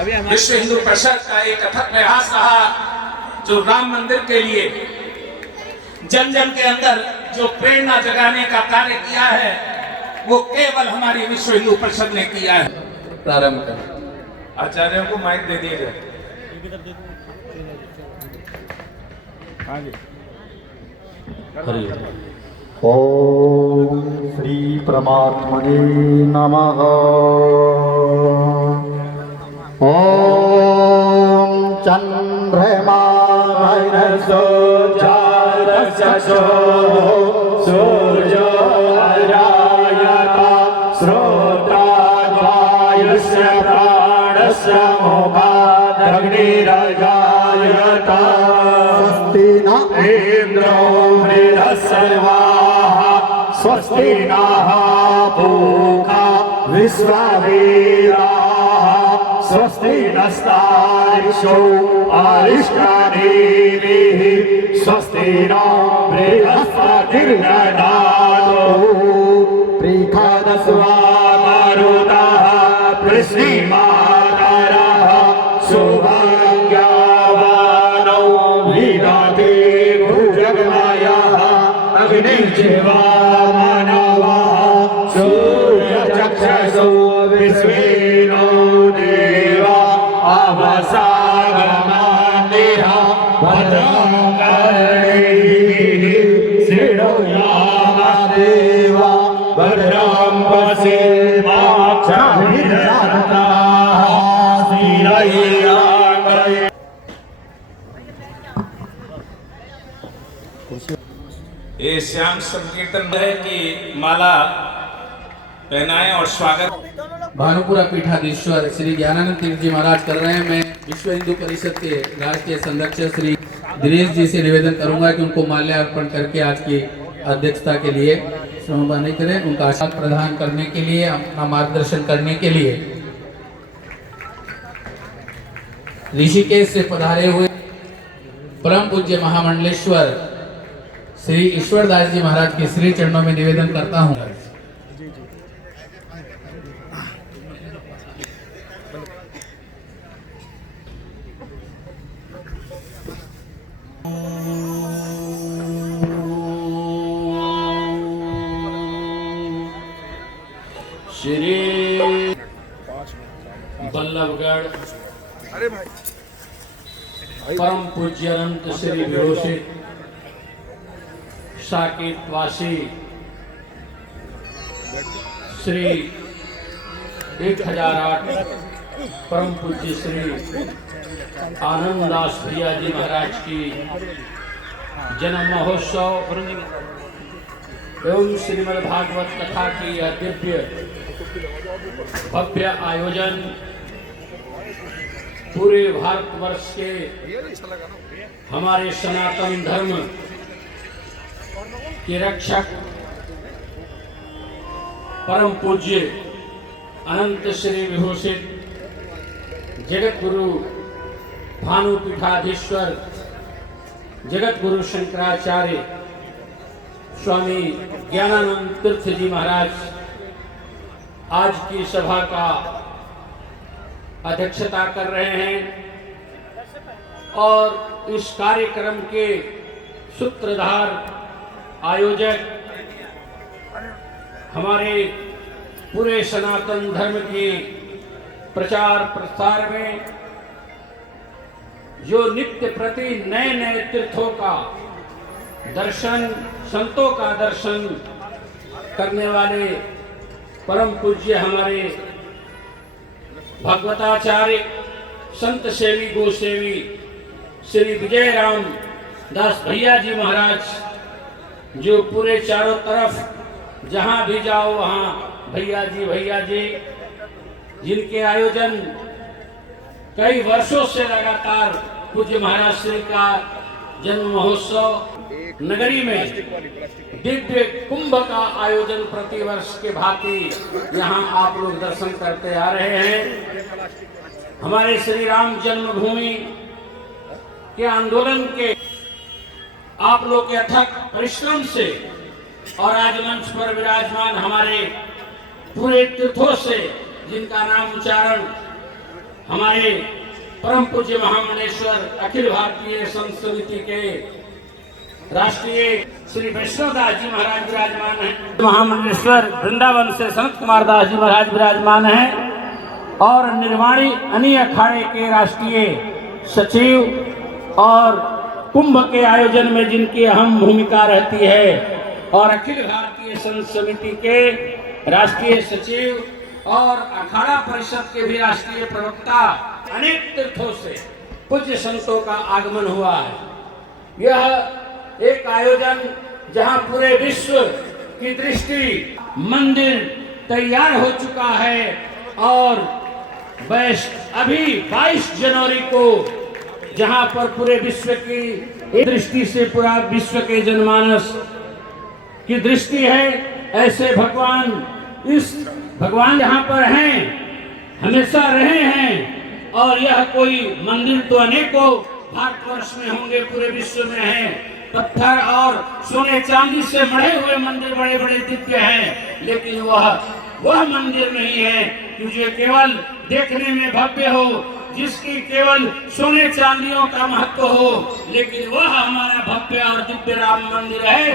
विश्व हिंदू परिषद का एक अथक प्रयास रहा, जो राम मंदिर के लिए जन जन के अंदर जो प्रेरणा जगाने का कार्य किया है, वो केवल हमारी विश्व हिंदू परिषद ने किया है। प्रारंभ करें। आचार्यों को माइक दे दिया जाए। हरि ओम श्री परमात्मने नमः। ओम चंद्रमा सूर्यो अरायता श्रोता वायुस्य प्राणस्य मोहादग्निरजायता स्वस्ति न इंद्रो बृहस्पतिर्वाः स्वस्ति नः पूषा विश्ववेदाः स्वस्ति नस्तारिषो अरिष्टनेमिः स्वस्ति नो बृहस्पतिर्दधातु पृथदस्वा मरुतः पृश्निमाकरः शुभज्ञावानो विदते भुजगमयः अग्निर्जीवामनवः सूर्यचक्षुषो विश्वेनो देवा अवसागमान्यः भद्रं कर्णैः शृणुयामदेवा भद्रं पश्येमाक्षभिर्यजत्राः श्रीरैराङ्गै। ये श्याम संकीर्तन है कि माला पहनाएं और स्वागत भानुपुरा पीठाधीश्वर श्री ज्ञानानंद तीर्थ जी महाराज कर रहे हैं। मैं विश्व हिंदू परिषद के राष्ट्रीय संरक्षक श्री दिनेश जी से निवेदन करूंगा कि उनको माल्यार्पण करके आज की अध्यक्षता के लिए सम्मानित करें। उनका आशीर्वाद प्रदान करने के लिए, अपना मार्गदर्शन करने के लिए ऋषिकेश से पधारे हुए परम पूज्य महामंडलेश्वर श्री ईश्वरदास जी महाराज के श्री चरणों में निवेदन करता हूँ। श्री बल्लभगढ़ परम पूज्य अनंत श्री विभूषित साकेतवासी श्री 1008 परम पूज्य श्री आनंददास भैया जी महाराज की जन्म महोत्सव एवं श्रीमद् भागवत कथा की यह दिव्य भव्य आयोजन पूरे भारतवर्ष के हमारे सनातन धर्म के रक्षक परम पूज्य अनंत श्री विभूषित जगत गुरु भानु पीठाधीश्वर जगत गुरु शंकराचार्य स्वामी ज्ञानानंद तीर्थ जी महाराज आज की सभा का अध्यक्षता कर रहे हैं और इस कार्यक्रम के सूत्रधार आयोजक हमारे पूरे सनातन धर्म के प्रचार प्रसार में जो नित्य प्रति नए नए तीर्थों का दर्शन, संतों का दर्शन करने वाले परम पूज्य हमारे भगवताचार्य संत सेवी गोसेवी श्री विजय राम दास भैया जी महाराज, जो पूरे चारों तरफ जहां भी जाओ वहां भैया जी, जिनके आयोजन कई वर्षों से लगातार पूज्य महाराज श्री का जन्म महोत्सव नगरी में दिव्य कुंभ का आयोजन प्रतिवर्ष के भांति यहाँ आप लोग दर्शन करते आ रहे हैं। हमारे श्री राम जन्मभूमि के आंदोलन के आप लोग के अथक परिश्रम से और आज मंच पर विराजमान हमारे पूरे तीर्थों से जिनका नाम उच्चारण हमारे परम पूज्य महामंडलेश्वर अखिल भारतीय संत समिति के राष्ट्रीय श्री वैष्णवदास जी महाराज विराजमान हैं। महामंडलेश्वर वृंदावन से संत कुमार दास जी महाराज विराजमान हैं और निर्वाणी अनी अखाड़े के राष्ट्रीय सचिव और कुंभ के आयोजन में जिनकी अहम भूमिका रहती है और अखिल भारतीय संत समिति के राष्ट्रीय सचिव और अखाड़ा परिषद के भी राष्ट्रीय प्रवक्ता, अनेक तीर्थों से पूज्य संतों का आगमन हुआ है। यह एक आयोजन जहां पूरे विश्व की दृष्टि मंदिर तैयार हो चुका है और अभी 22 जनवरी को जहां पर पूरे विश्व की दृष्टि से पूरा विश्व के जनमानस की दृष्टि है, ऐसे भगवान यहाँ पर हैं, हमेशा रहे हैं और यह कोई मंदिर तो अनेकों भारतवर्ष में होंगे, पूरे विश्व में है। पत्थर और सोने चांदी से मढ़े हुए मंदिर बड़े बड़े दिव्य हैं, लेकिन वह मंदिर नहीं है कि जो केवल देखने में भव्य हो, जिसकी केवल सोने चांदियों का महत्व हो, लेकिन वह हमारा भव्य और दिव्य राम मंदिर है।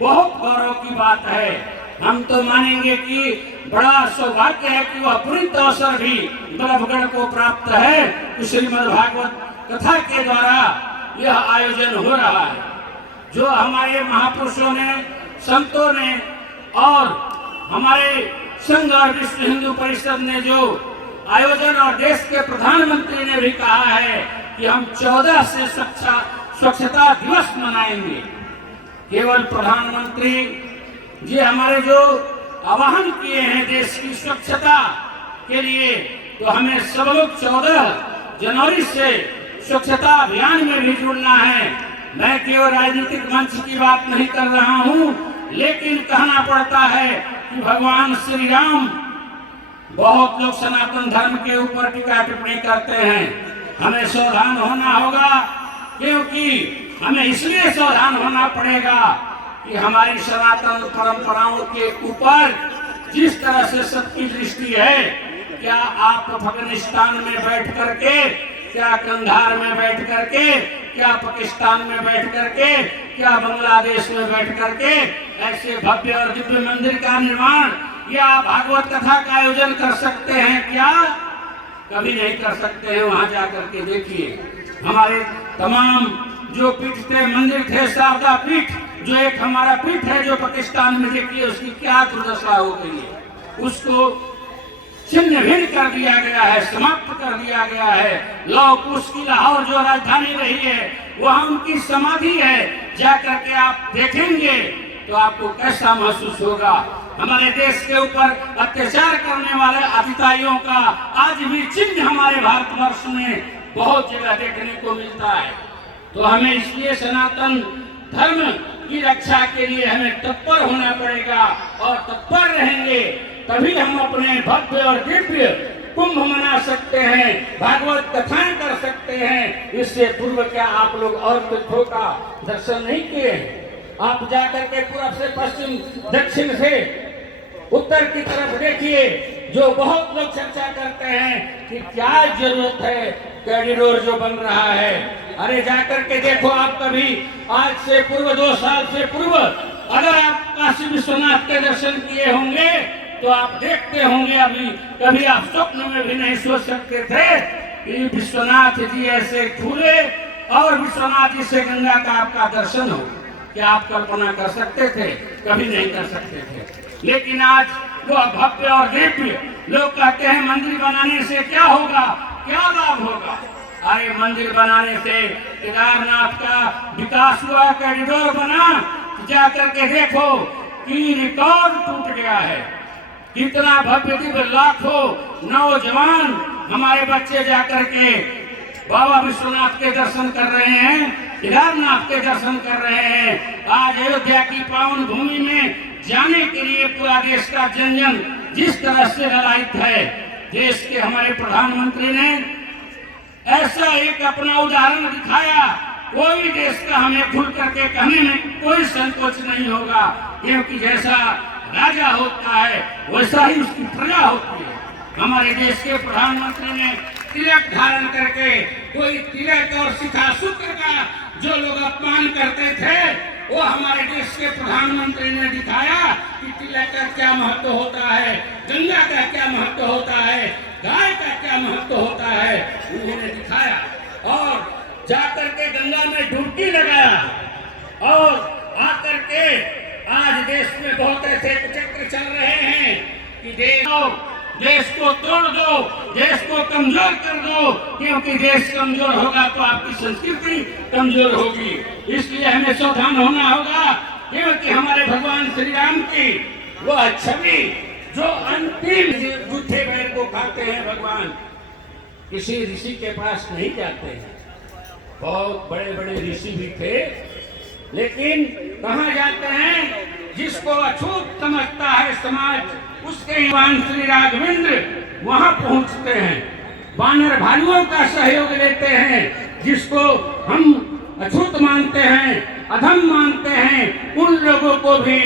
बहुत गौरव की बात है। हम तो मानेंगे कि बड़ा सौभाग्य है कि वह पुनीत अवसर भी बल्लभगढ़ को प्राप्त है कि श्रीमद् भागवत कथा के द्वारा यह आयोजन हो रहा है। जो हमारे महापुरुषों ने, संतों ने और हमारे संघ और विश्व हिंदू परिषद ने जो आयोजन और देश के प्रधानमंत्री ने भी कहा है कि हम 14 से स्वच्छता दिवस मनाएंगे। केवल प्रधानमंत्री जी हमारे जो आह्वान किए हैं देश की स्वच्छता के लिए, तो हमें सब लोग 14 जनवरी से स्वच्छता अभियान में भी जुड़ना है। मैं केवल राजनीतिक मंच की बात नहीं कर रहा हूं, लेकिन कहना पड़ता है कि भगवान श्री राम, बहुत लोग सनातन धर्म के ऊपर टीका टिप्पणी करते हैं। हमें सावधान होना होगा, क्योंकि हमें इसलिए सावधान होना पड़ेगा कि हमारी सनातन परंपराओं के ऊपर जिस तरह से सबकी दृष्टि है, क्या आप अफगानिस्तान में बैठ करके, क्या कंधार में बैठ करके, क्या पाकिस्तान में बैठ करके, क्या बांग्लादेश में बैठ करके ऐसे भव्य और दिव्य मंदिर का निर्माण या भागवत कथा का आयोजन कर सकते हैं? क्या कभी नहीं कर सकते हैं। वहां जाकर के देखिए, हमारे तमाम जो पीठ थे, मंदिर थे, शारदा पीठ, जो एक हमारा पीठ है जो पाकिस्तान में, देखिए उसकी क्या दुर्दशा हो गई है। उसको छिन्न भिन्न कर दिया गया है, समाप्त कर दिया गया है। लौकुश की लाहौर जो राजधानी रही है, वह उनकी समाधि है। जाकर के आप देखेंगे तो आपको कैसा महसूस होगा। हमारे देश के ऊपर अत्याचार करने वाले अतिताइयों का आज भी चिन्ह हमारे भारतवर्ष में बहुत जगह देखने को मिलता है। तो हमें इसलिए सनातन धर्म की रक्षा के लिए हमें तत्पर होना पड़ेगा और तत्पर रहेंगे, तभी हम अपने भव्य और दिव्य कुंभ मना सकते हैं, भागवत कथाएं कर सकते हैं। इससे पूर्व क्या आप लोग और तीर्थों का दर्शन नहीं किए? आप जाकर के पूर्व से पश्चिम, दक्षिण से उत्तर की तरफ देखिए, जो बहुत लोग चर्चा करते हैं कि क्या जरूरत है कॉरिडोर जो बन रहा है। अरे जाकर के देखो आप कभी, आज से पूर्व 2 साल से पूर्व अगर आप काशी विश्वनाथ के दर्शन किए होंगे तो आप देखते होंगे, अभी कभी आप स्वप्न में भी नहीं सोच सकते थे कि विश्वनाथ जी ऐसे खुले और विश्वनाथ जी से गंगा का आपका दर्शन हो। क्या आप कल्पना कर सकते थे? कभी नहीं कर सकते थे। लेकिन आज वो भव्य और दिव्य, लोग कहते हैं मंदिर बनाने से क्या होगा, क्या लाभ होगा। अरे मंदिर बनाने से केदारनाथ का विकास हुआ, कॉरिडोर बना, जाकर के देखो कि रिकॉर्ड टूट गया है। कितना भव्य दिव्य, लाखों नौजवान हमारे बच्चे जाकर के बाबा विश्वनाथ के दर्शन कर रहे हैं, केदारनाथ के दर्शन कर रहे हैं। आज अयोध्या की पावन भूमि में जाने के लिए पूरा देश का जन जन जिस तरह से ललायित है। देश के हमारे प्रधानमंत्री ने ऐसा एक अपना उदाहरण दिखाया, कोई देश का हमें खुल करके कहने में कोई संकोच नहीं होगा, क्योंकि जैसा राजा होता है वैसा ही उसकी प्रजा होती है। हमारे देश के प्रधानमंत्री ने तिलक धारण करके, कोई तिलक और शिखा सूत्र का जो लोग अपमान करते थे, वो हमारे देश के प्रधानमंत्री ने दिखाया कि तिलक का क्या महत्व होता है, गंगा का क्या महत्व होता है, गाय का क्या महत्व होता है, उन्होंने दिखाया। और जाकर के गंगा में डुबकी लगाया और आकर के आज देश में बहुत ऐसे कुचक्र चल रहे हैं कि देश को तोड़ दो, देश को कमजोर कर दो, क्योंकि देश कमजोर होगा तो आपकी संस्कृति कमजोर होगी। इसलिए हमें सावधान होना होगा, क्योंकि हमारे भगवान श्री राम की वह छवि जो अंतिम जूठे बैल को खाते हैं, भगवान किसी ऋषि के पास नहीं जाते हैं। बहुत बड़े बड़े ऋषि भी थे, लेकिन कहाँ जाते हैं? जिसको अछूत समझता है समाज, उसके भगवान श्री राघवेंद्र वहां पहुंचते हैं, वानर भाइयों का सहयोग लेते हैं। जिसको हम अछूत मानते हैं, अधम मानते हैं, उन लोगों को भी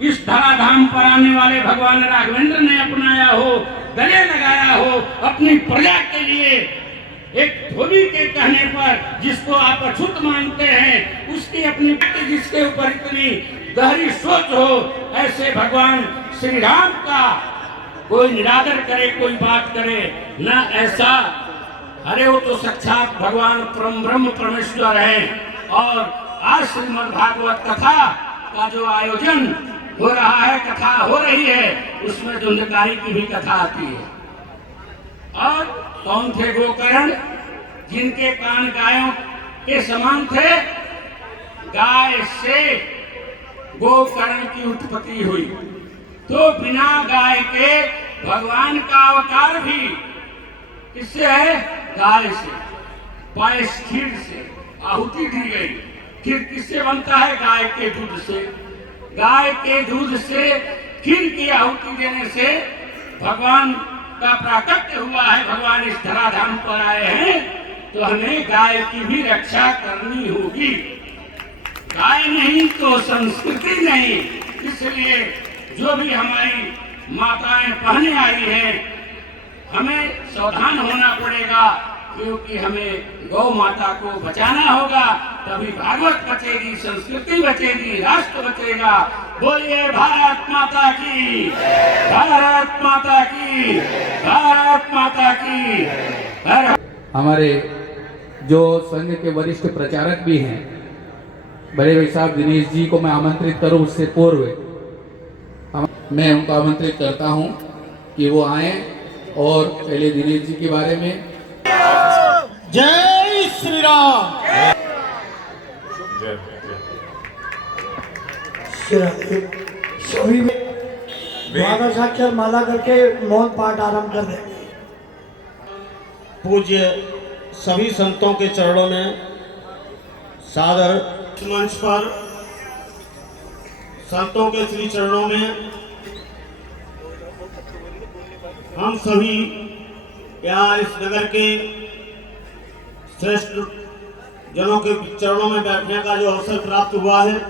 इस धराधाम पर आने वाले भगवान राघवेंद्र ने अपनाया हो, गले लगाया हो, अपनी प्रजा के लिए। एक धोबी के कहने पर जिसको आप अछूत मानते हैं, उसकी अपनी जिसके ऊपर इतनी गहरी सोच हो, ऐसे भगवान श्री राम का कोई निरादर करे, कोई बात करे ना, ऐसा। अरे वो तो साक्षात भगवान परम ब्रह्म परमेश्वर है। और आज श्रीमद् भागवत कथा का जो आयोजन हो रहा है, कथा हो रही है, उसमें धुंधकारी की भी कथा आती है। और कौन थे गोकर्ण? जिनके कान गायों के समान थे। गाय से गोकर्ण की उत्पत्ति हुई, तो बिना गाय के भगवान का अवतार भी किससे है? गाय से। पायस खीर से आहुति दी गई। खीर किससे बनता है? गाय के दूध से। गाय के दूध से खीर की आहुति देने से भगवान का प्राकट्य हुआ है। भगवान इस धराधाम पर आए हैं, तो हमें गाय की भी रक्षा करनी होगी। गाय नहीं तो संस्कृति नहीं। इसलिए जो भी हमारी माताएं पहने आई हैं, हमें सावधान होना पड़ेगा, क्योंकि हमें गौ माता को बचाना होगा, तभी भागवत बचेगी, संस्कृति बचेगी, राष्ट्र बचेगा। बोलिए भारत माता की, भारत माता की, भारत माता की। हमारे जो संघ के वरिष्ठ प्रचारक भी हैं, बड़े भाई साहब दिनेश जी को मैं आमंत्रित करूं उससे पूर्व मैं उनको आमंत्रित करता हूं कि वो आए और पहले दिनेश जी के बारे में। जय श्री राम। सभी में साक्षर माला करके मौन पाठ आरंभ कर देंगे। पूज्य सभी संतों के चरणों में सादर मंच पर संतों के श्री चरणों में हम सभी यहाँ इस नगर के श्रेष्ठ जनों के चरणों में बैठने का जो अवसर प्राप्त हुआ है,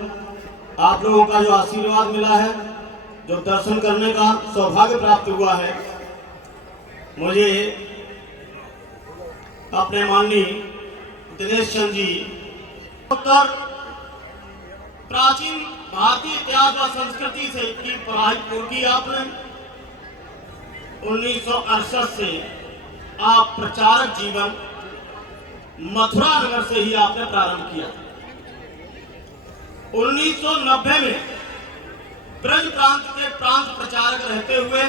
आप लोगों का जो आशीर्वाद मिला है, जो दर्शन करने का सौभाग्य प्राप्त हुआ है, मुझे अपने माननीय दिनेश चंद जी उत्तर प्राचीन भारतीय इतिहास व संस्कृति से की पढ़ाई पूरी की आपने। 1968 से आप प्रचारक जीवन मथुरा नगर से ही आपने प्रारंभ किया। 1990 में ब्रज प्रांत के प्रांत प्रचारक रहते हुए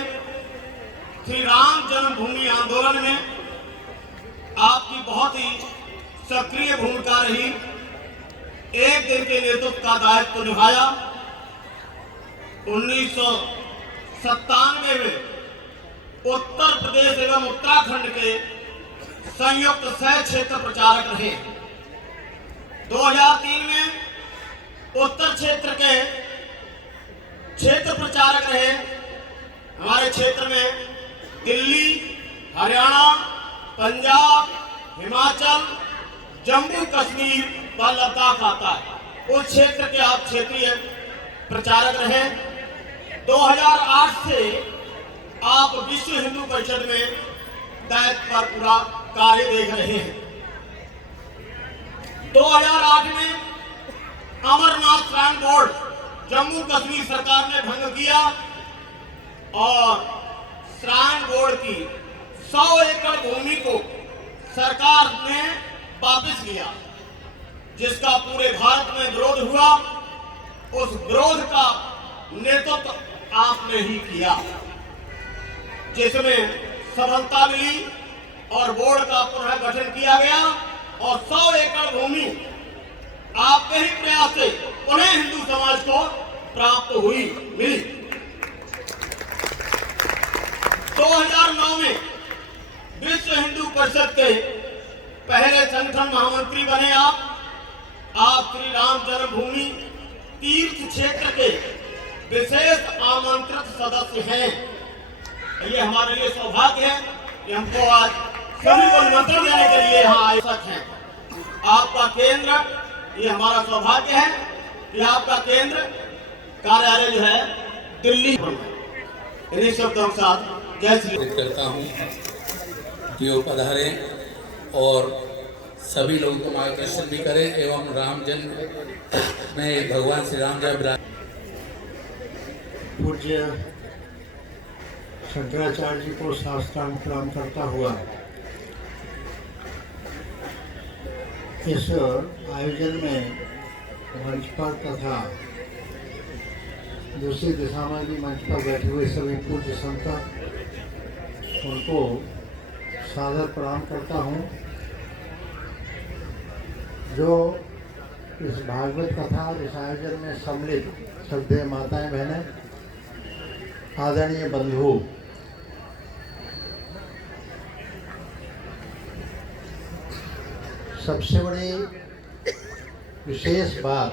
श्री राम जन्मभूमि आंदोलन में आपकी बहुत ही सक्रिय भूमिका रही। एक दिन के नेतृत्व का दायित्व निभाया। 1997 में उत्तर प्रदेश एवं उत्तराखंड के संयुक्त सह क्षेत्र प्रचारक रहे। 2003 में उत्तर क्षेत्र के क्षेत्र प्रचारक रहे। हमारे क्षेत्र में दिल्ली, हरियाणा, पंजाब, हिमाचल, जम्मू कश्मीर व लद्दाख आता है, उस क्षेत्र के आप क्षेत्रीय प्रचारक रहे। 2008 से आप विश्व हिंदू परिषद में दायित्व पर पूरा कार्य देख रहे हैं। 2008 में अमरनाथ श्राइन बोर्ड जम्मू कश्मीर सरकार ने भंग किया और श्राइन बोर्ड की 100 एकड़ भूमि को सरकार ने वापस लिया, जिसका पूरे भारत में विरोध हुआ। उस विरोध का नेतृत्व आपने ही किया, जिसमें सफलता मिली और बोर्ड का पुनः गठन किया गया और 100 एकड़ भूमि आपके ही प्रयास से पुनः हिंदू समाज को प्राप्त हुई मिली। 2009 में विश्व हिंदू परिषद के पहले संगठन महामंत्री बने आप श्री राम जन्मभूमि तीर्थ क्षेत्र के विशेष आमंत्रित सदस्य हैं। ये हमारे लिए सौभाग्य है कि हमको आज सभी को निमंत्रण देने के लिए यहाँ आयोजक हैं। आपका केंद्र, ये हमारा सौभाग्य है कि आपका केंद्र कार्यालय जो है दिल्ली में। इन्हीं शब्दों के साथ जय श्री करता हूँ कि वो पधारे और सभी लोगों को मार्गदर्शन भी करें एवं राम जन्म में भगवान श्री राम जय पूज्य शंकराचार्य जी को साष्टांग प्रणाम करता हुआ इस आयोजन में मंच पर तथा दूसरी दिशा में भी मंच पर बैठे हुए सभी पूज्य संत उनको सादर प्रणाम करता हूँ। जो इस भागवत कथा इस आयोजन में सम्मिलित श्रद्धेय माताएं बहनें, आदरणीय बंधु, सबसे बड़ी विशेष बात,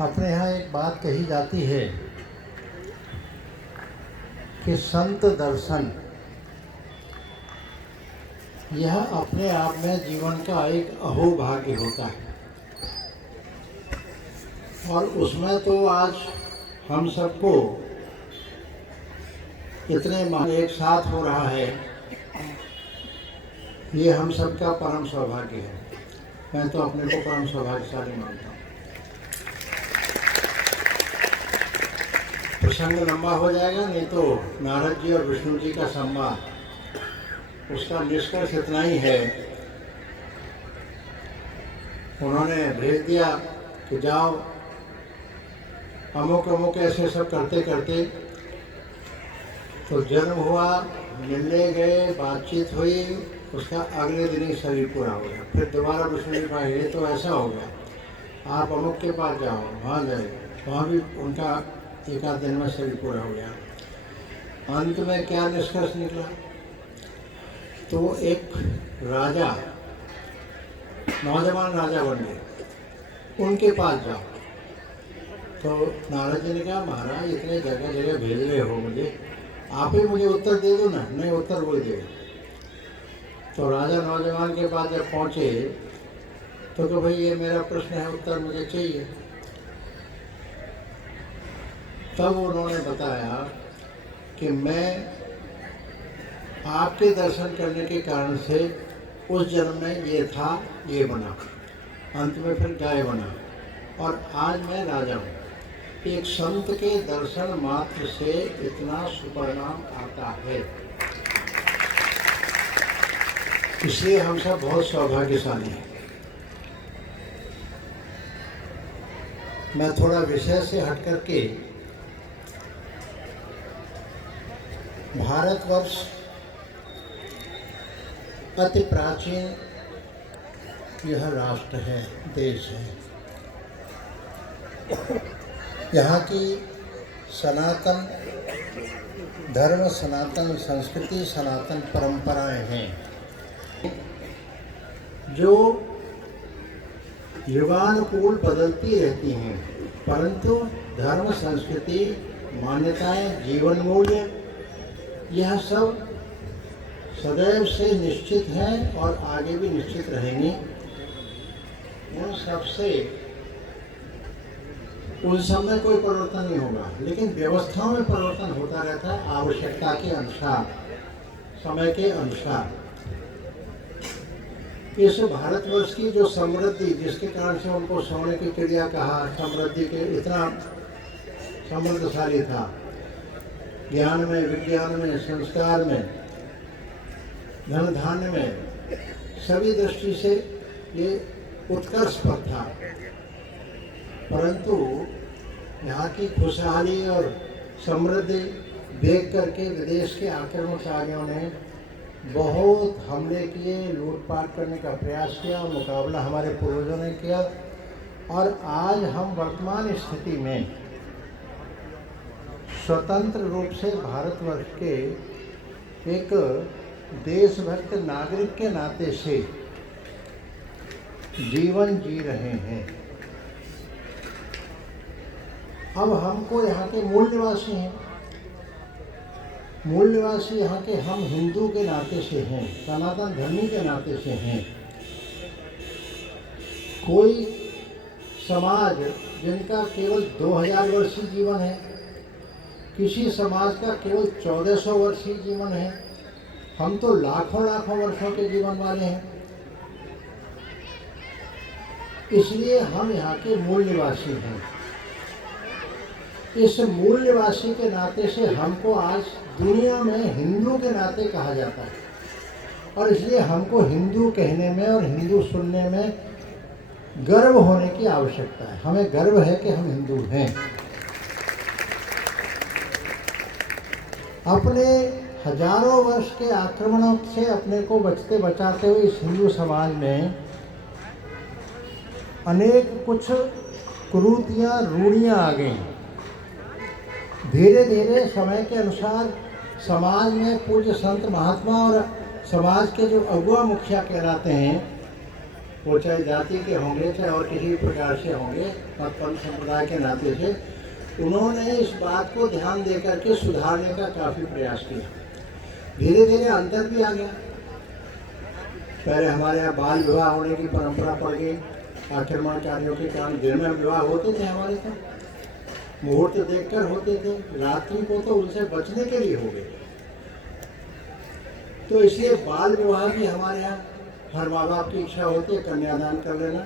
अपने यहाँ एक बात कही जाती है कि संत दर्शन यह अपने आप में जीवन का एक अहोभाग्य होता है और उसमें तो आज हम सबको इतने एक साथ हो रहा है, ये हम सबका परम सौभाग्य है। मैं तो अपने को परम सौभाग्यशाली मानता हूँ। प्रसंग लंबा हो जाएगा, नहीं तो नारद जी और विष्णु जी का संवाद, उसका निष्कर्ष इतना ही है, उन्होंने भेज दिया कि जाओ अमुक अमुक ऐसे सब करते करते, तो जन्म हुआ, मिलने गए, बातचीत हुई, उसका अगले दिन ही शरीर पूरा हो गया। फिर दोबारा विष्णु जी कहा ये तो ऐसा हो गया, आप अमुक के पास जाओ, वहाँ गए, वहाँ भी उनका एक आध दिन में शरीर पूरा हो गया। अंत में क्या निष्कर्ष निकला, तो एक राजा, नौजवान राजा बन गए, उनके पास जाओ। तो नारद जी ने कहा महाराज इतने जगह जगह भेज रहे हो मुझे, आप ही मुझे उत्तर दे दो ना। नहीं, उत्तर वो दे। तो राजा नौजवान के पास जब पहुँचे तो कि भाई ये मेरा प्रश्न है, उत्तर मुझे चाहिए। तब उन्होंने बताया कि मैं आपके दर्शन करने के कारण से उस जन्म में ये था, ये बना, अंत में फिर गाय बना और आज मैं राजा हूँ। एक संत के दर्शन मात्र से इतना सुपरिणाम आता है, इसलिए हम सब बहुत सौभाग्यशाली हैं। मैं थोड़ा विषय से हट करके भारतवर्ष अति प्राचीन यह राष्ट्र है, देश है। यहाँ की सनातन धर्म, सनातन संस्कृति, सनातन परंपराएं हैं जो युगानुकूल बदलती रहती हैं, परंतु धर्म, संस्कृति, मान्यताएं, जीवन मूल्य यह सब सदैव से निश्चित हैं और आगे भी निश्चित रहेंगी। उन सबसे उन सब में कोई परिवर्तन नहीं होगा, लेकिन व्यवस्थाओं में परिवर्तन होता रहता है आवश्यकता के अनुसार, समय के अनुसार। इस भारतवर्ष की जो समृद्धि, जिसके कारण से उनको सोने की चिड़िया कहा, समृद्धि के इतना समृद्धशाली था, ज्ञान में, विज्ञान में, संस्कार में, धन धान्य में, सभी दृष्टि से ये उत्कर्ष पर था। परंतु यहाँ की खुशहाली और समृद्धि देख करके विदेश के आक्रमणकारियों ने बहुत हमले किए, लूटपाट करने का प्रयास किया, मुकाबला हमारे पूर्वजों ने किया। और आज हम वर्तमान स्थिति में स्वतंत्र रूप से भारतवर्ष के एक देशभक्त नागरिक के नाते से जीवन जी रहे हैं। अब हमको यहाँ के मूल निवासी हैं, मूल निवासी यहाँ के हम हिंदू के नाते से हैं, सनातन धर्मी के नाते से हैं। कोई समाज जिनका केवल 2000 वर्षीय जीवन है, किसी समाज का केवल 1400 वर्षीय जीवन है, हम तो लाखों लाखों वर्षों के जीवन वाले हैं। इसलिए हम यहाँ के मूल निवासी हैं। इस मूल निवासी के नाते से हमको आज दुनिया में हिंदू के नाते कहा जाता है, और इसलिए हमको हिंदू कहने में और हिंदू सुनने में गर्व होने की आवश्यकता है। हमें गर्व है कि हम हिंदू हैं। अपने हजारों वर्ष के आक्रमणों से अपने को बचते बचाते हुए इस हिंदू समाज में अनेक कुछ कुरीतियाँ, रूढ़ियाँ आ गई। धीरे धीरे समय के अनुसार समाज में पूज्य संत महात्मा और समाज के जो अगुआ मुखिया कहलाते हैं, वो चाहे जाति के होंगे चाहे और किसी प्रकार से होंगे, पंथ संप्रदाय के नाते से, उन्होंने इस बात को ध्यान दे करके सुधारने का काफ़ी प्रयास किया। धीरे धीरे अंतर भी आ गया। पहले हमारे यहाँ बाल विवाह होने की परंपरा पड़ गई, आक्रमणकारियों के कारण दिन में विवाह होते थे, हमारे तो मुहूर्त देखकर होते थे, रात्रि को तो उनसे बचने के लिए हो गए। तो इसलिए बाल विवाह भी हमारे यहाँ हर माँ बाप की इच्छा होती है कन्यादान कर लेना,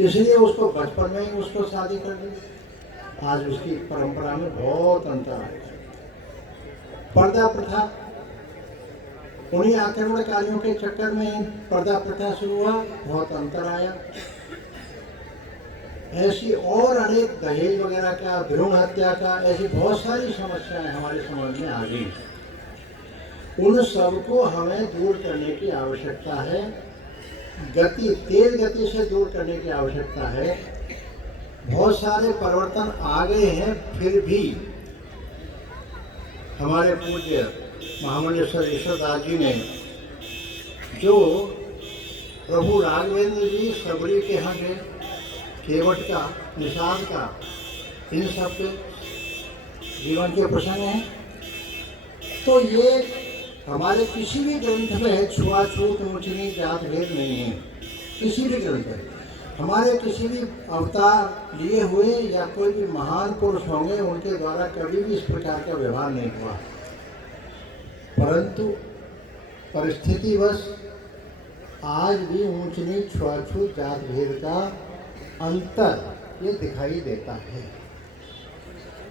इसलिए उसको बचपन में ही उसको शादी कर दी। आज उसकी परंपरा में बहुत अंतर आया। पर्दा प्रथा, उन्हीं आक्रमणकारियों के चक्कर में पर्दा प्रथा शुरू हुआ, बहुत अंतर आया। ऐसी और अनेक दहेज वगैरह का, भ्रूण हत्या का, ऐसी बहुत सारी समस्याएं हमारे समाज में आ गई। उन सबको हमें दूर करने की आवश्यकता है, तेज गति से दूर करने की आवश्यकता है। बहुत सारे परिवर्तन आ गए हैं, फिर भी हमारे पूज्य महामंडलेश्वर ईश्वरदास जी ने जो प्रभु राघवेंद्र जी सबरी के यहाँ गए, केवट का, निषाद का, इन सब के जीवन के प्रसंग हैं। तो ये हमारे किसी भी ग्रंथ में छुआछूत, ऊंच नीच, जात भेद नहीं है। किसी भी ग्रंथ में हमारे किसी भी अवतार लिए हुए या कोई भी महान पुरुष होंगे, उनके द्वारा कभी भी इस प्रकार का व्यवहार नहीं हुआ। परंतु परिस्थितिवश आज भी ऊंच नीच, छुआछूत, जात भेद का अंतर ये दिखाई देता है।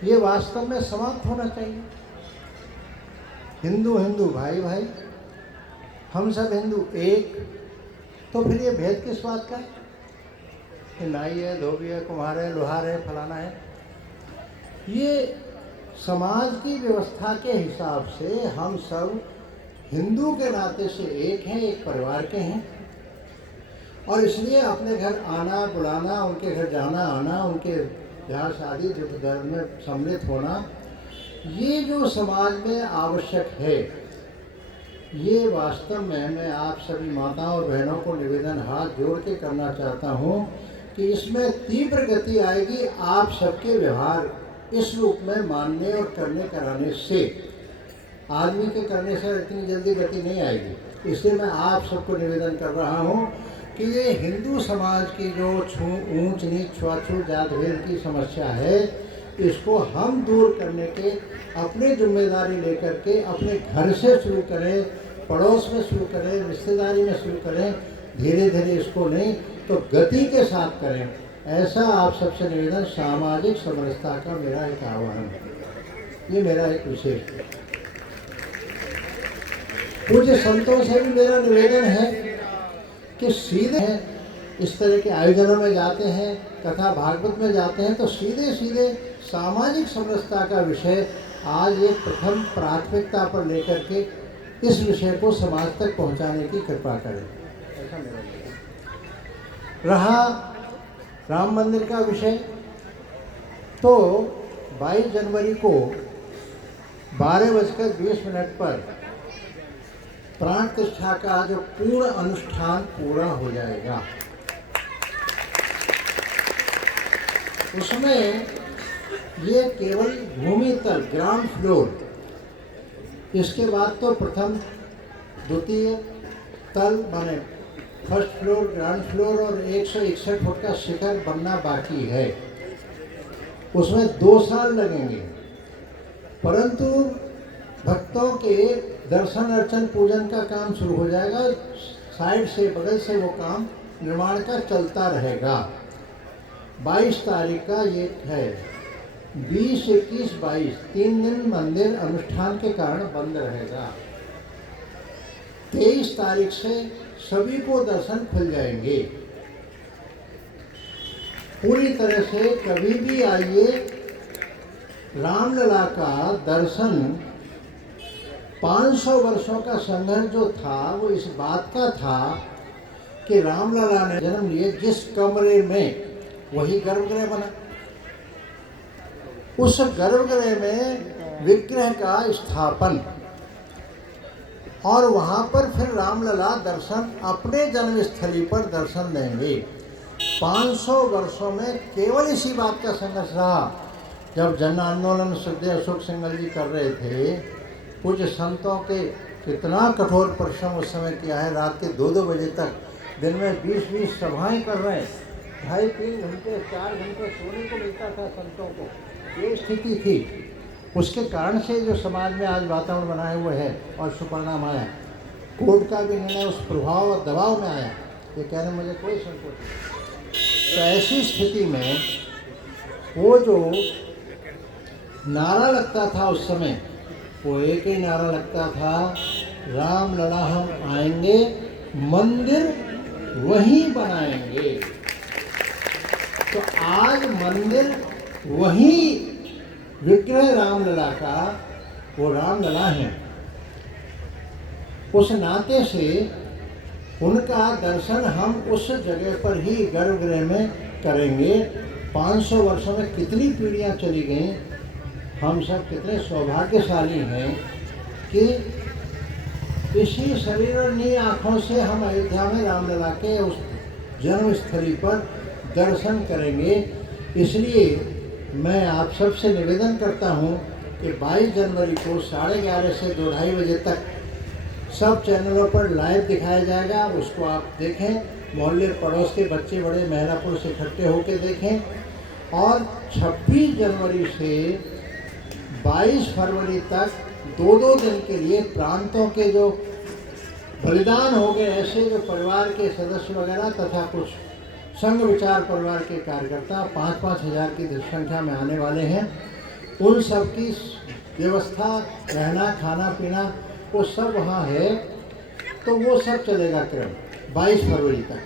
ये वास्तव में समाप्त होना चाहिए। हिंदू हिंदू, भाई भाई, हम सब हिंदू एक। तो फिर ये भेद किस बात का है? कि नाई है, धोबी है, कुम्हार है, लोहार है, फलाना है। ये समाज की व्यवस्था के हिसाब से हम सब हिंदू के नाते से एक हैं, एक परिवार के हैं। और इसलिए अपने घर आना, बुलाना, उनके घर जाना आना, उनके ब्याह शादी, जो धर्म में सम्मिलित होना, ये जो समाज में आवश्यक है, ये वास्तव में मैं आप सभी माताओं और बहनों को निवेदन हाथ जोड़ के करना चाहता हूँ कि इसमें तीव्र गति आएगी आप सबके व्यवहार इस रूप में मानने और करने कराने से। आदमी के करने से इतनी जल्दी गति नहीं आएगी। इसलिए मैं आप सबको निवेदन कर रहा हूँ कि ये हिंदू समाज की जो ऊंच नीच छुआछूत जात भेद की समस्या है, इसको हम दूर करने के अपनी जिम्मेदारी लेकर के अपने घर से शुरू करें, पड़ोस में शुरू करें, रिश्तेदारी में शुरू करें, धीरे धीरे इसको नहीं तो गति के साथ करें। ऐसा आप सबसे निवेदन, सामाजिक समरसता का मेरा एक आह्वान है, ये मेरा एक विशेष है। पूज्य संतों से भी मेरा निवेदन है कि सीधे इस तरह के आयोजनों में जाते हैं, कथा भागवत में जाते हैं, तो सीधे सीधे सामाजिक समरसता का विषय आज एक प्रथम प्राथमिकता पर लेकर के इस विषय को समाज तक पहुंचाने की कृपा करें, ऐसा मेरा निवेदन। रहा राम मंदिर का विषय, तो 22 जनवरी को 12:20 पर प्राण प्रतिष्ठा का जो पूर्ण अनुष्ठान पूरा हो जाएगा। उसमें ये केवल भूमि तल, ग्राउंड फ्लोर, इसके बाद तो प्रथम द्वितीय तल माने फर्स्ट फ्लोर, ग्राउंड फ्लोर और 161 फुट का शिखर बनना बाकी है। उसमें 2 साल लगेंगे, परंतु भक्तों के दर्शन अर्चन पूजन का काम शुरू हो जाएगा। साइड से बगल से वो काम निर्माण का चलता रहेगा। 22 तारीख का ये है, 20, 21, 22 3 दिन मंदिर अनुष्ठान के कारण बंद रहेगा। 23 तारीख से सभी को दर्शन खुल जाएंगे। पूरी तरह से कभी भी आइए, रामलला का दर्शन 500 वर्षों का संघर्ष जो था वो इस बात का था कि रामलला ने जन्म लिए जिस कमरे में, वही गर्भगृह बना। उस गर्भगृह में विग्रह का स्थापन और वहाँ पर फिर रामलला दर्शन अपने जन्मस्थली पर दर्शन देंगे। 500 वर्षों में केवल इसी बात का संघर्ष रहा। जब जन आंदोलन श्रद्धेय अशोक सिंघल जी कर रहे थे, कुछ संतों के कितना कठोर परिश्रम उस समय किया है। रात के 2-2 बजे तक, दिन में 20-20 सभाएं कर रहे हैं, 2.5-3 घंटे 4 घंटे सोने को मिलता था संतों को, ये स्थिति थी। उसके कारण से जो समाज में आज वातावरण बनाए हुए है और सुपरिणाम आया, कोर्ट का भी निर्णय उस प्रभाव और दबाव में आया, ये कहने में मुझे कोई संकोच नहीं। तो ऐसी स्थिति में वो जो नारा लगता था उस समय, वो एक ही नारा लगता था, रामलला हम आएंगे, मंदिर वहीं बनाएंगे। तो आज मंदिर वहीं, विग्रह रामलला का वो रामलला है। उस नाते से उनका दर्शन हम उस जगह पर ही गर्भगृह में करेंगे। 500 वर्षों में कितनी पीढ़ियां चली गई, हम सब कितने सौभाग्यशाली हैं कि इसी शरीर और नी आँखों से हम अयोध्या में रामलला के उस जन्मस्थली पर दर्शन करेंगे। इसलिए मैं आप सबसे निवेदन करता हूं कि 22 जनवरी को 11:30 से 2-2:30 बजे तक सब चैनलों पर लाइव दिखाया जाएगा। उसको आप देखें, मोहल्ले पड़ोस के बच्चे बड़े महिलापुर से इकट्ठे होकर देखें। और 26 जनवरी से 22 फरवरी तक 2-2 दिन के लिए प्रांतों के जो बलिदान हो गए, ऐसे जो परिवार के सदस्य वगैरह तथा कुछ संघ विचार परिवार के कार्यकर्ता 5-5 हज़ार की संख्या में आने वाले हैं, उन सब की व्यवस्था, रहना खाना पीना वो सब वहाँ है। तो वो सब चलेगा क्रम 22 फरवरी तक।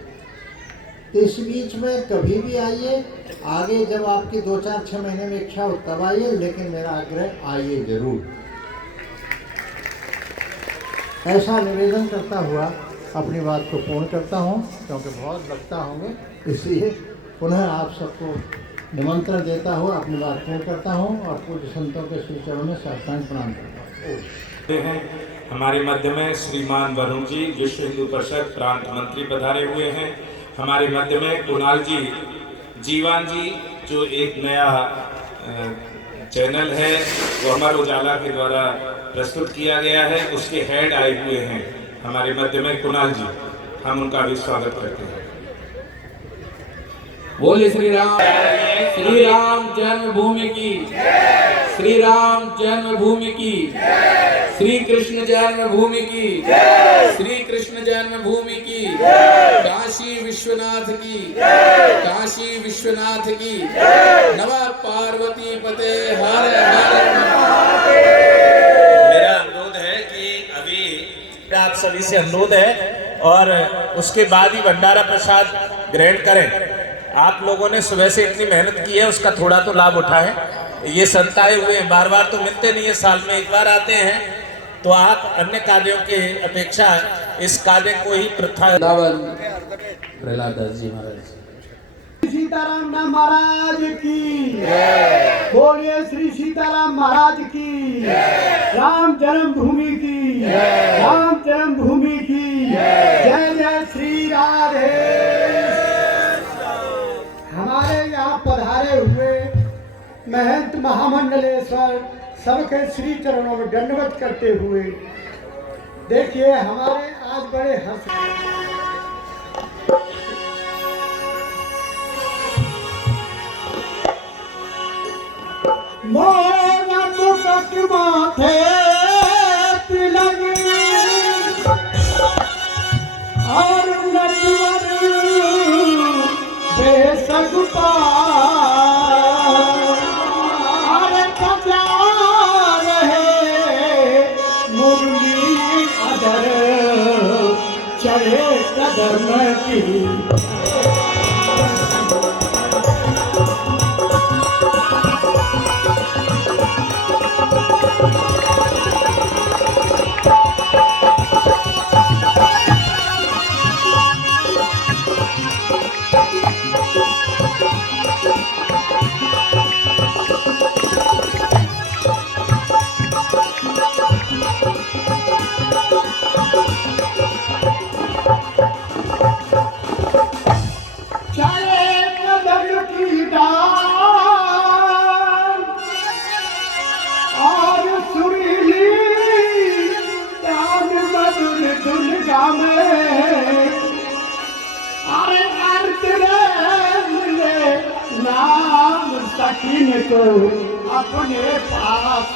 तो इस बीच में कभी भी आइए, आगे जब आपकी 2-4-6 महीने में इच्छा हो तब आइए, लेकिन मेरा आग्रह आइए जरूर। ऐसा निवेदन करता हुआ अपनी बात को पूर्ण करता हूँ, क्योंकि बहुत वक्ता होंगे, इसलिए पुनः आप सबको निमंत्रण देता हुआ अपनी बात पूर्ण करता हूँ और पूज्य संतों के श्री चरणों में साष्टांग प्रणाम करता हूँ। हमारे मध्य में श्रीमान वरुण जी, विश्व हिंदू परिषद प्रांत मंत्री पधारे हुए हैं। हमारे मध्य में कुणाल जी, जीवान जी, जो एक नया चैनल है वो अमर उजाला के द्वारा प्रस्तुत किया गया है, उसके हेड आए हुए हैं हमारे मध्य में कुणाल जी। हम उनका भी स्वागत करते हैं। बोले श्री राम जन्मभूमि की, श्री राम जन्मभूमि की, श्री कृष्ण जन्मभूमि की, श्री कृष्ण जन्मभूमि की, काशी विश्वनाथ की, काशी विश्वनाथ की, नमः पार्वती पते हर हर। मेरा अनुरोध है कि अभी आप सभी से अनुरोध है और उसके बाद ही भंडारा प्रसाद ग्रहण करें। आप लोगों ने सुबह से इतनी मेहनत की है, उसका थोड़ा तो लाभ उठाएं। ये संत आए हुए हैं, बार बार तो मिलते नहीं है, साल में एक बार आते हैं, तो आप अन्य कार्यों की अपेक्षा इस कार्य को ही प्रथा। प्रहलाद दास जी महाराज, सीताराम महाराज की, बोलिए श्री सीताराम महाराज की, राम जन्मभूमि की, राम जन्मभूमि की, जय जय श्री राधे। हमारे यहाँ पधारे हुए महंत महामंडलेश्वर सबके श्री चरणों में दंडवत करते हुए देखिए हमारे आज बड़े हर्ष मोरा मुकट माथे तिलक और नटवर बेसग पार बजा रहे मुरली अदर चढ़े कदम की। सकीन को अपने पास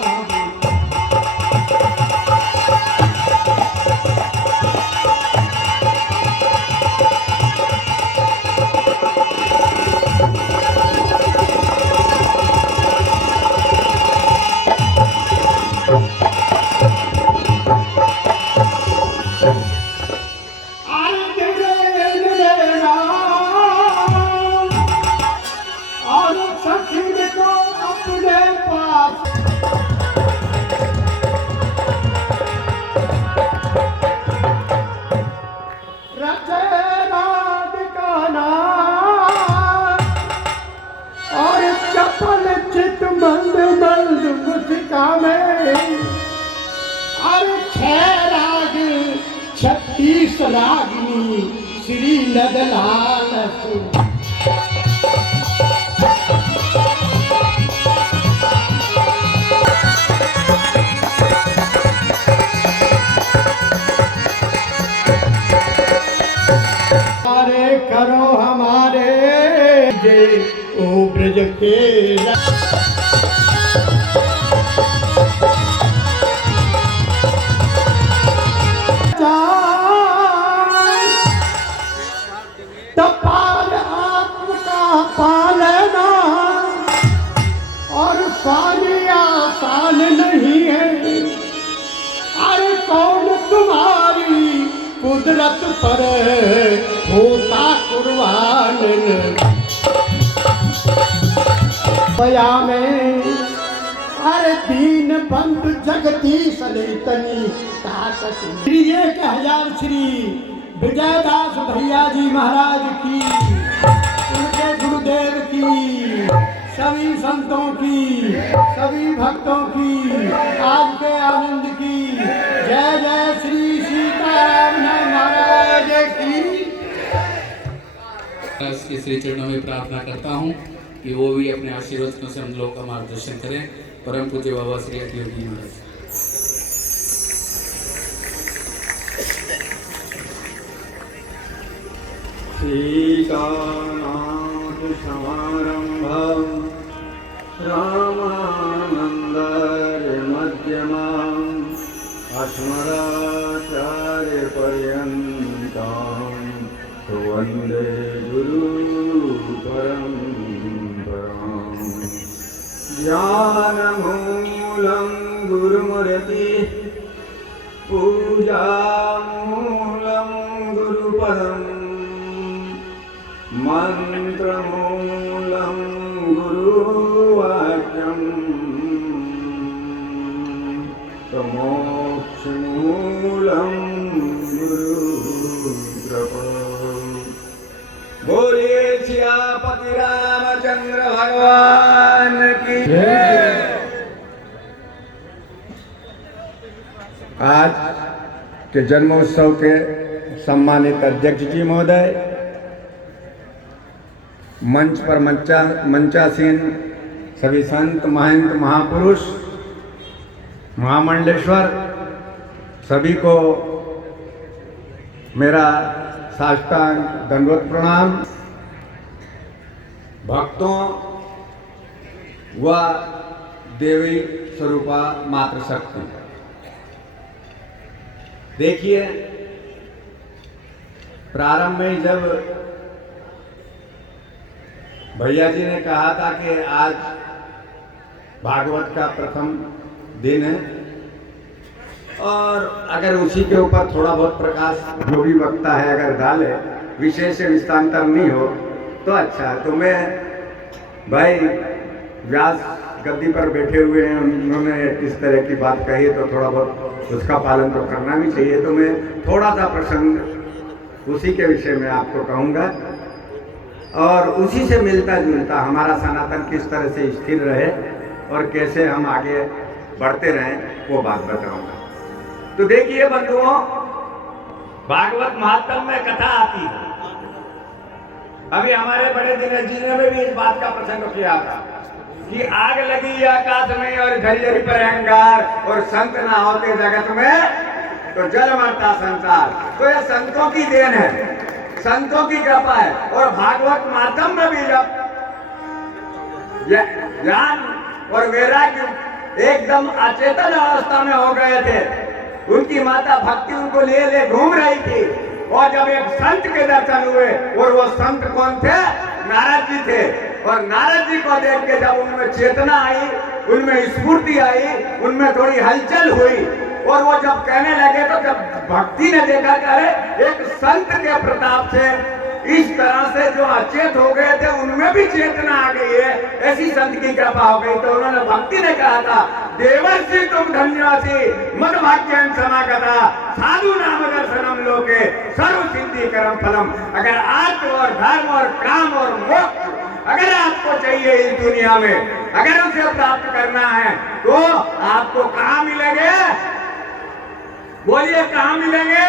छत्तीस रागिनी श्री लदलाल हमारे करो हमारे जे ओ ब्रज के तपाल आत्म का पालना और पानी आसान नहीं है। अरे कौन तुम्हारी कुदरत पर होता कुर्बान बया में। अरे दीन बंद जगती सलेतनी ताकत 1000 श्री विजयदास भैया जी महाराज की, उनके गुरुदेव की, सभी संतों की, सभी भक्तों की, आज के आनंद की। जय जय श्री सीताराम महाराज की। के श्री चरणों में प्रार्थना करता हूँ कि वो भी अपने आशीर्वादों से हम लोग का मार्गदर्शन करें। परम पूज्य बाबा श्री अटल योगी महाराज। सीतानाथसमारम्भां रामानन्दार्यमध्यमाम् अस्मदाचार्यपर्यन्तां वन्दे गुरुपरम्पराम् ज्ञानमूलं गुरुमूर्ति पूजामूलं गुरुपदम् मन्त्रमूलं गुरुवाक्यम् मोक्षमूलं गुरुकृपा। बोलिए सियापति रामचंद्र भगवान की जय। आज के जन्मोत्सव के सम्मानित अध्यक्ष जी महोदय, मंच पर मंचासीन सभी संत महंत महापुरुष महामंडलेश्वर, सभी को मेरा साष्टांग दंडवत प्रणाम। भक्तों व देवी स्वरूपा मातृशक्ति, देखिए प्रारंभ में जब भैया जी ने कहा था कि आज भागवत का प्रथम दिन है और अगर उसी के ऊपर थोड़ा बहुत प्रकाश जो भी वक्ता है अगर डाले, विशेष विस्तांतर नहीं हो तो अच्छा है। तो मैं भाई व्यास गद्दी पर बैठे हुए हैं, उन्होंने इस तरह की बात कही तो थोड़ा बहुत उसका पालन तो करना भी चाहिए। तो मैं थोड़ा सा प्रसंग उसी के विषय में आपको कहूँगा और उसी से मिलता जुलता हमारा सनातन किस तरह से स्थिर रहे और कैसे हम आगे बढ़ते रहें वो बात बताऊंगा। तो देखिए बंधुओं, भागवत महात्म्य में कथा आती है। अभी हमारे बड़े दिनेश जी ने भी इस बात का प्रसंग किया था कि आग लगी आकाश में और झरिझरी पर अंगार और संत ना होते जगत में तो जल मरता संसार। तो यह संतों की देन है, संतों की कृपा है। और भागवत महात्म्य में भी जब ज्ञान और वैराग्य एकदम अचेतन अवस्था में हो गए थे, उनकी माता भक्ति उनको ले घूम रही थी और जब एक संत के दर्शन हुए और वो संत कौन थे? नारद जी थे। और नारद जी को देख के जब उनमें चेतना आई, उनमें स्फूर्ति आई, उनमें थोड़ी हलचल हुई और वो जब कहने लगे तो जब भक्ति ने देखा कि अरे एक संत के प्रताप से इस तरह से जो अचेत हो गए थे उनमें भी चेतना आ गई है, ऐसी संत की कृपा हो गई। तो उन्होंने भक्ति ने कहा था, देवर्षि तुम धन्योसी मद भाग्यं समागता साधु नाम दर्शनम लोके सर्व सिद्धि कर्म फलम। अगर आत्म और धर्म और काम और मोक्ष अगर आपको चाहिए इस दुनिया में, अगर उसे प्राप्त करना है तो आपको कहाँ मिलेंगे? बोलिए कहाँ मिलेंगे?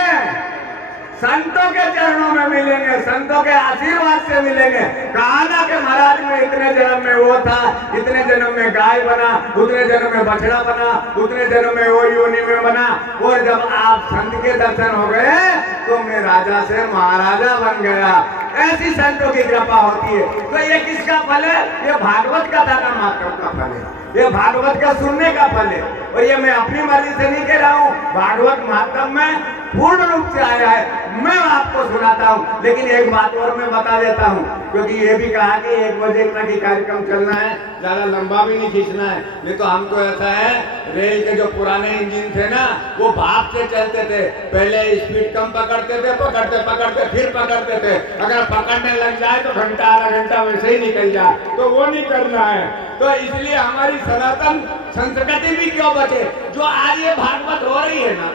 संतों के चरणों में मिलेंगे, संतों के आशीर्वाद से मिलेंगे। कहा ना कि महाराज में इतने जन्म में वो था, इतने जन्म में गाय बना, उतने जन्म में बछड़ा बना, उतने जन्म में वो योनि में बना। और जब आप संत के दर्शन हो गए तो मैं राजा से महाराजा बन गया। ऐसी संतों की कृपा होती है। तो ये किसका फल है? ये भागवत कथा का माध्यम का फल है, ये भागवत का सुनने का फल है। और ये मैं अपनी मर्जी से नहीं कह रहा हूँ, भागवत महात्म्य में पूर्ण रूप से आया है, मैं आपको सुनाता हूँ। लेकिन एक बात और मैं बता देता हूँ, क्योंकि ये भी कहा कि 1 बजे तक ही कार्यक्रम चलना है, ज्यादा लंबा भी नहीं खींचना है। नहीं तो हमको ऐसा है, रेल के जो पुराने इंजन थे ना वो भाप से चलते थे, पहले स्पीड कम पकड़ते थे, पकड़ते पकड़ते फिर पकड़ते थे। अगर पकड़ने लग जाए तो घंटा आधा घंटा वैसे ही निकल जाए, तो वो नहीं करना है। तो इसलिए हमारी सनातन संस्कृति भी क्यों बचे? जो आज ये भागवत हो रही है ना,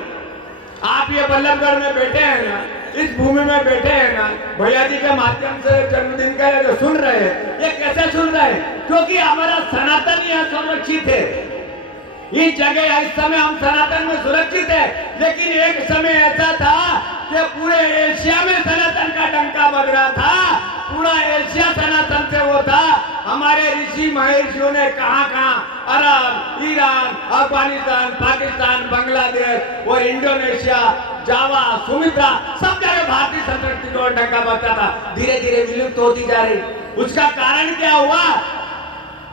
आप ये बल्लभगढ़ में बैठे हैं ना, इस भूमि में बैठे हैं ना, भैया जी के माध्यम से जन्मदिन का जो सुन रहे हैं, ये कैसे सुन रहे हैं? क्योंकि हमारा सनातन यहाँ सुरक्षित है। इस जगह इस समय हम सनातन में सुरक्षित है। लेकिन एक समय ऐसा था कि पूरे एशिया में सनातन का डंका बज रहा था, पूरा एशिया सनातन से वो था। हमारे ऋषि महर्षियों ने कहाँ अरब, ईरान, अफगानिस्तान, पाकिस्तान, बांग्लादेश और इंडोनेशिया, जावा, सुमित्रा, सब जगह भारतीय संस्कृति को ढंका बचता था, धीरे धीरे विलुप्त होती जा रही। उसका कारण क्या हुआ?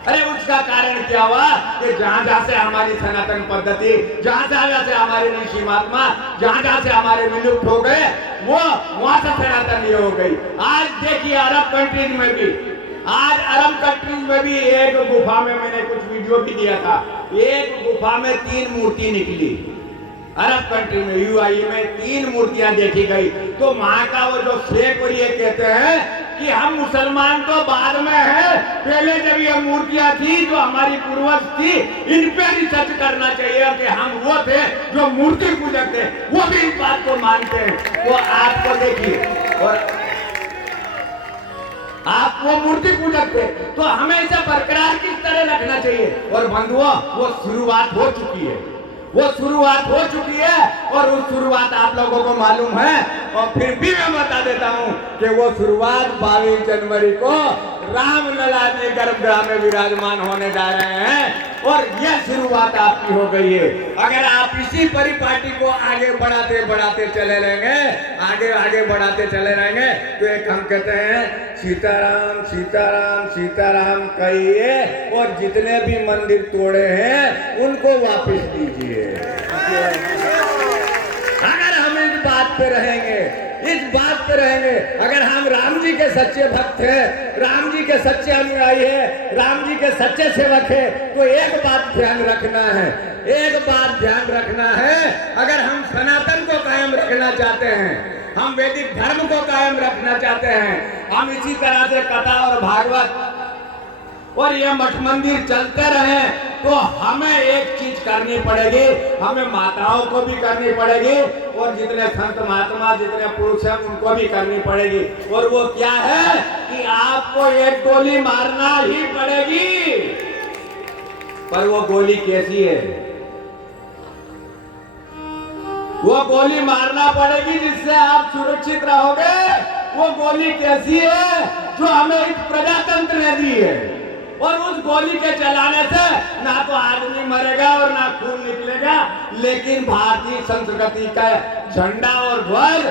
अरे उसका कारण क्या हुआ कि जहां से हमारी सनातन पद्धति, जहां से हमारे ऋषि महात्मा, जहां से हमारे विलुप्त हो गए, वो वहां से सनातन ये हो गई। आज देखिए अरब कंट्रीज में भी, आज अरब कंट्रीज में भी एक गुफा में, मैंने कुछ वीडियो भी दिया था, एक गुफा में 3 मूर्ति निकली। अरब कंट्री में यूएई में 3 मूर्तियां देखी गई। तो वहां का वो जो शेख और ये कहते हैं कि हम मुसलमान तो बाद में है, पहले जब ये मूर्तियां थी जो हमारी पूर्वज थी, इन पे रिसर्च करना चाहिए कि हम वो थे जो मूर्ति पूजक थे, वो भी इस बात को मानते हैं। तो आपको देखिए, और आप वो मूर्ति पूजक थे, तो हमें इसे बरकरार किस तरह रखना चाहिए। और बंधुओं, वो शुरुआत हो चुकी है, वो शुरुआत हो चुकी है, और उस शुरुआत आप लोगों को मालूम है। और फिर भी मैं बता देता हूं कि वो शुरुआत 22 जनवरी को रामलला के गर्भगृह में विराजमान होने जा रहे हैं, और यह शुरुआत आपकी हो गई है। अगर आप इसी परिपाटी को आगे बढ़ाते बढ़ाते चले रहेंगे, आगे बढ़ाते चले रहेंगे, तो एक हम कहते हैं सीताराम सीताराम सीताराम कहिए, और जितने भी मंदिर तोड़े हैं उनको वापस दीजिए। अगर हम इस बात पे रहेंगे, इस बात पे रहेंगे, अगर हम राम जी के सच्चे भक्त हैं, राम जी के सच्चे अनुयायी हैं, राम जी के सच्चे सेवक हैं, तो एक बात ध्यान रखना है, एक बात ध्यान रखना है, अगर हम सनातन को कायम रखना चाहते हैं, हम वैदिक धर्म को कायम रखना चाहते हैं, हम इसी तरह से कथा और भागवत और ये मठ मंदिर चलते रहे, तो हमें एक चीज करनी पड़ेगी, हमें माताओं को भी करनी पड़ेगी, और जितने संत महात्मा, जितने पुरुष हैं उनको भी करनी पड़ेगी। और वो क्या है कि आपको एक गोली मारना ही पड़ेगी। पर वो गोली कैसी है? वो गोली मारना पड़ेगी जिससे आप सुरक्षित रहोगे। वो गोली कैसी है? जो हमें एक प्रजातंत्र ने दी है, और उस गोली के चलाने से ना तो आदमी मरेगा और ना खून निकलेगा, लेकिन भारतीय संस्कृति का झंडा और ध्वज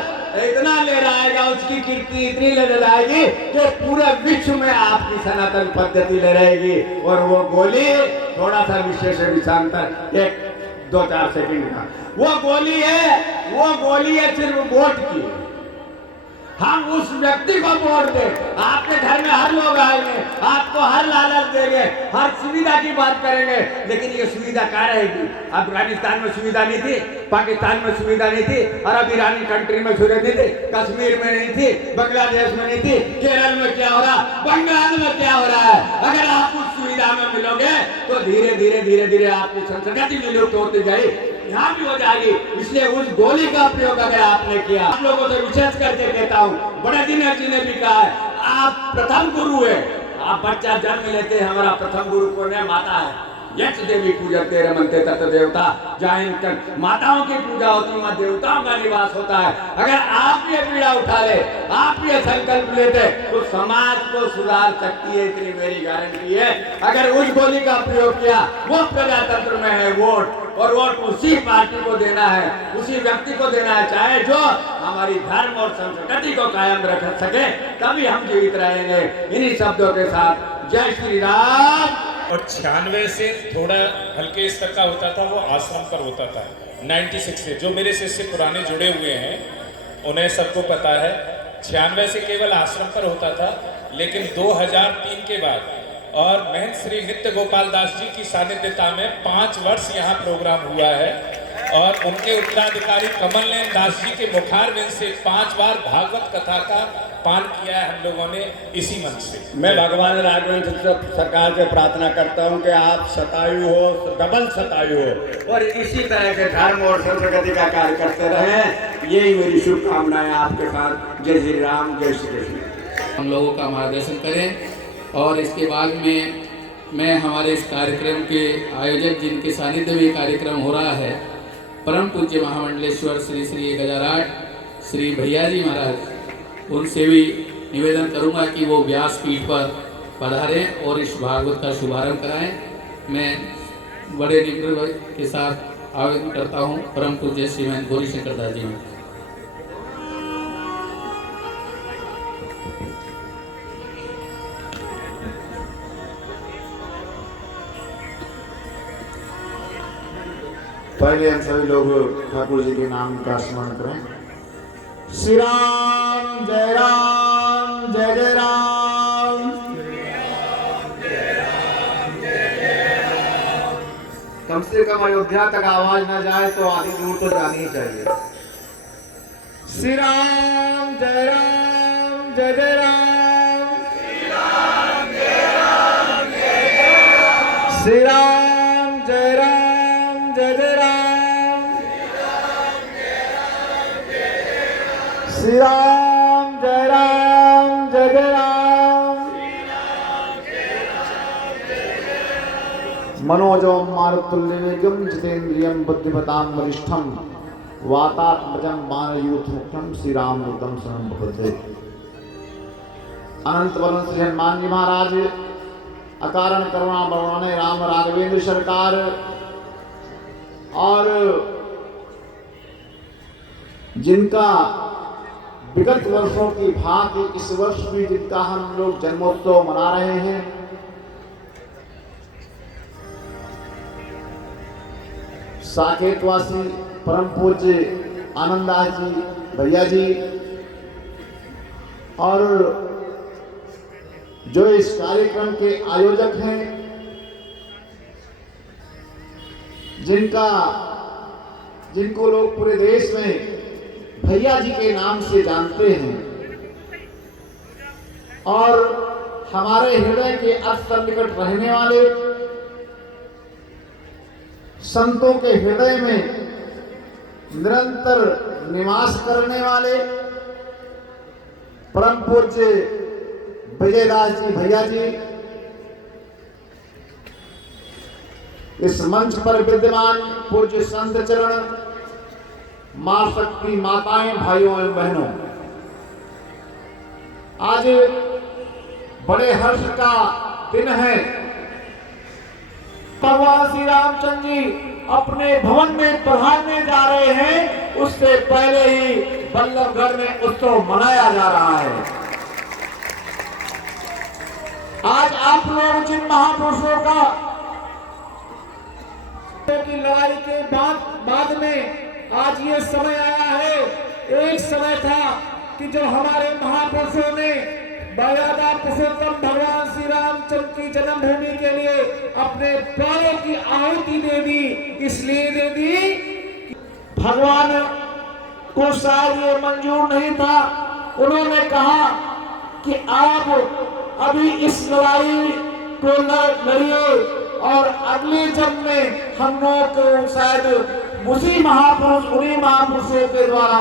इतना ले जाएगा, उसकी कीर्ति इतनी ले जाएगी कि पूरे विश्व में आपकी सनातन पद्धति ले रहेगी। और वो गोली, थोड़ा सा विशेष विषांतर, 1-2-4 सेकंड का, वो गोली है सिर्फ वोट की। हम उस व्यक्ति को वोट दें, आपके घर में हर लोग आएंगे, आपको हर लालच देंगे, हर सुविधा की बात करेंगे, लेकिन ये सुविधा कहाँ रहेगी? अफगानिस्तान में सुविधा नहीं थी, पाकिस्तान में सुविधा नहीं थी, अरब ईरानी कंट्री में सुविधा नहीं थी, कश्मीर में नहीं थी, बांग्लादेश में नहीं थी, केरल में क्या हो रहा, बंगाल में क्या हो रहा है। अगर आप उस सुविधा में मिलोगे तो धीरे धीरे आपकी संस्कृति विलुप्त होती गई, यहाँ भी हो जाएगी। इसलिए उस गोली का प्रयोग अगर आपने किया, आप लोगों से विशेष करके कहता हूँ, बड़े दिनेश जी ने भी कहा है, आप प्रथम गुरु है। आप बच्चा जन्म लेते हैं, हमारा प्रथम गुरु कौन है? माता है। यक्ष देवी पूजते रमनते तत्व देवता, जहाँ माताओं की पूजा होती, वहाँ देवताओं का निवास होता है। अगर आप ये पीड़ा उठा ले, आप ये संकल्प लेते, तो समाज को सुधार सकती है, इतनी मेरी गारंटी है। अगर उस गोली का प्रयोग किया, वो प्रजातंत्र में है वोट, और वोट उसी पार्टी को देना है, उसी व्यक्ति को देना है, चाहे जो हमारी धर्म और संस्कृति को कायम रख सके, तभी हम जीवित रहेंगे। इन्हीं शब्दों के साथ जय श्री राम। और 96 से थोड़ा हल्के स्तर का होता था, वो आश्रम पर होता था। 96 से, जो मेरे शिष्य पुराने जुड़े हुए हैं उन्हें सबको पता है, 96 से केवल आश्रम पर होता था, लेकिन 2003 के बाद और महंत श्री नित्य गोपाल दास जी की सानिध्यता में 5 वर्ष यहाँ प्रोग्राम हुआ है, और उनके उत्तराधिकारी कमल नयन दास जी के मुखारविंद से 5 बार भागवत कथा का पान किया है हम लोगों ने इसी मंच से। मैं भगवान राघवेंद्र सरकार से प्रार्थना करता हूं कि आप शतायु हो, डबल शतायु हो, और इसी तरह के धर्म और संस्कृति का कार्य करते रहें। यही मेरी शुभकामनाएं आपके साथ। जय श्री राम, जय श्री कृष्ण। हम लोगों का मार्गदर्शन करें, और इसके बाद में मैं हमारे इस कार्यक्रम के आयोजक, जिनके सानिध्य में कार्यक्रम हो रहा है, परम पूज्य महामंडलेश्वर श्री श्री गजाराट श्री भैया जी महाराज, उनसे भी निवेदन करूंगा कि वो व्यासपीठ पर पधारें और इस भागवत का शुभारंभ कराएं। मैं बड़े निम्र के साथ आवेदन करता हूं परम पूज्य श्रीमान गौरी शंकर दास जी में। पहले हम सभी लोग ठाकुर जी के नाम का स्मरण करें। श्री राम जय राम जय जय राम। कम से कम अयोध्या तक आवाज ना जाए तो आधी दूर तो जानी ही चाहिए। श्री राम जय जय राम। श्री राम जय राम जय जय राम। श्री राम जय जय राम। मनोजवम मारुतुल्यवेगम जितेन्द्रियम बुद्धिमतां वरिष्ठम वातात्मजं मानयूथमुख्यम श्री राम दूतम शरणं प्रपद्ये। अनंत वरण श्री हनुमान जी महाराज, अकारण करुणा बरवाने राम राघवेंद्र सरकार और जिनका विगत वर्षों की भांति इस वर्ष भी जिनका हम लोग जन्मोत्सव मना रहे हैं, साकेतवासी परम पूज्य आनंददास जी भैया जी और जो इस कार्यक्रम के आयोजक हैं, जिनको लोग पूरे देश में भैया जी के नाम से जानते हैं और हमारे हृदय के अति निकट रहने वाले, संतों के हृदय में निरंतर निवास करने वाले परम पूज्य विजयदास जी भैया जी, इस मंच पर विद्यमान पूज्य संत चरण, मां शक्ति माताएं, भाइयों एवं बहनों, आज बड़े हर्ष का दिन है। भगवान श्री रामचंद्र जी अपने भवन में पधारने जा रहे हैं, उससे पहले ही बल्लभगढ़ में उत्सव मनाया जा रहा है। आज आप लोग जिन महापुरुषों का की लड़ाई के बाद में आज ये समय आया है। एक समय था कि जो हमारे महापुरुषों ने मर्यादा पुरुषोत्तम भगवान श्री रामचंद्र की जन्मभूमि के लिए अपने प्राणों की आहुति दे दी। इसलिए दे दी भगवान को शायद ये मंजूर नहीं था। उन्होंने कहा कि आप अभी इस लड़ाई को लड़िए और अगले जन्म में हम लोग को शायद उन्हीं महापुरुषों के द्वारा,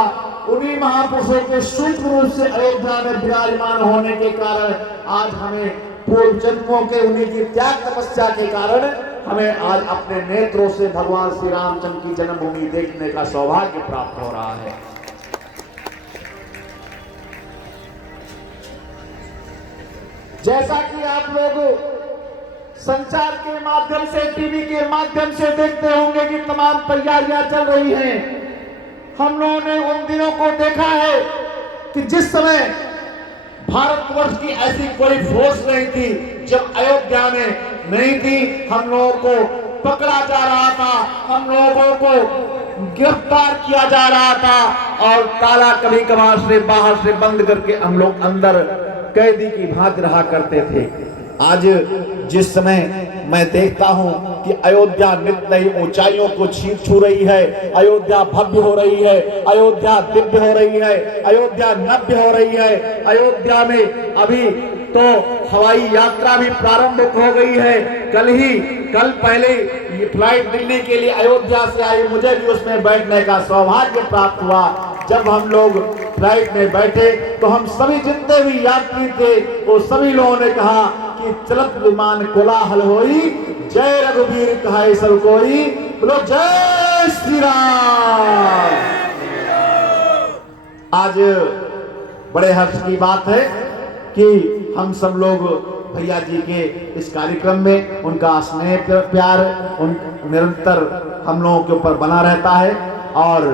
उन्हीं महापुरुषों के सूक्ष्म रूप से अयोध्या में विराजमान होने के कारण आज हमें पूर्व जन्मों के उन्हीं की त्याग तपस्या के कारण हमें आज अपने नेत्रों से भगवान श्री रामचंद्र की जन्मभूमि देखने का सौभाग्य प्राप्त हो रहा है। जैसा कि आप लोग संचार के माध्यम से, टीवी के माध्यम से देखते होंगे कि तमाम तैयारियां चल रही हैं। हम लोगों ने उन दिनों को देखा है कि जिस समय भारतवर्ष की ऐसी कोई फोर्स नहीं थी, जब अयोध्या में नहीं थी, हम लोगों को पकड़ा जा रहा था, हम लोगों को गिरफ्तार किया जा रहा था और ताला कभी कभार से बाहर से बंद करके हम लोग अंदर कैदी की भांति रहा करते थे। आज जिस समय मैं देखता हूं कि अयोध्या नित नई ऊंचाइयों को छू रही है, अयोध्या भव्य हो रही है, अयोध्या दिव्य हो रही है, अयोध्या नव्य हो रही है, अयोध्या में अभी तो हवाई यात्रा भी प्रारंभ हो गई है। कल पहले ये फ्लाइट दिल्ली के लिए अयोध्या से आई, मुझे भी उसमें बैठने का सौभाग्य प्राप्त हुआ। जब हम लोग फ्लाइट में बैठे तो हम सभी जितने भी यात्री थे वो सभी लोगों ने कहा कि चलत विमान कोलाहल होई, जय रघुवीर कहाई सब कोई, बोलो जय श्री राम। आज बड़े हर्ष की बात है कि हम सब लोग भैया जी के इस कार्यक्रम में उनका स्नेह प्यार उन निरंतर हम लोगों के ऊपर बना रहता है। और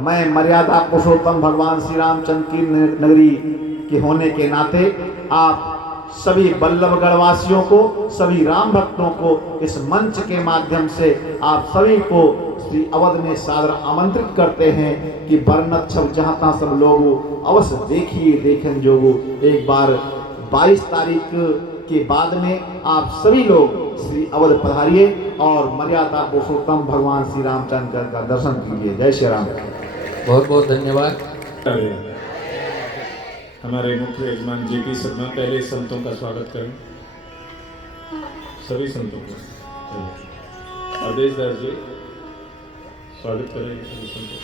मैं मर्यादा पुरुषोत्तम भगवान श्री रामचंद्र की नगरी के होने के नाते आप सभी बल्लभगढ़ वासियों को, सभी राम भक्तों को इस मंच के माध्यम से आप सभी को श्री अवध में सादर आमंत्रित करते हैं कि वर्णत छब जहाँ सब लोग अवश्य देखिए देखें जोगो। एक बार 22 तारीख के बाद में आप सभी लोग श्री अवध पधारिए और मर्यादा पुरुषोत्तम भगवान श्री रामचंद्र का दर्शन कीजिए। जय श्री राम। बहुत बहुत धन्यवाद। हमारे मुख्य यजमान जी की सदमा पहले संतों का स्वागत करें, सभी संतों का। आदेश दास जी स्वागत करें सभी संतों।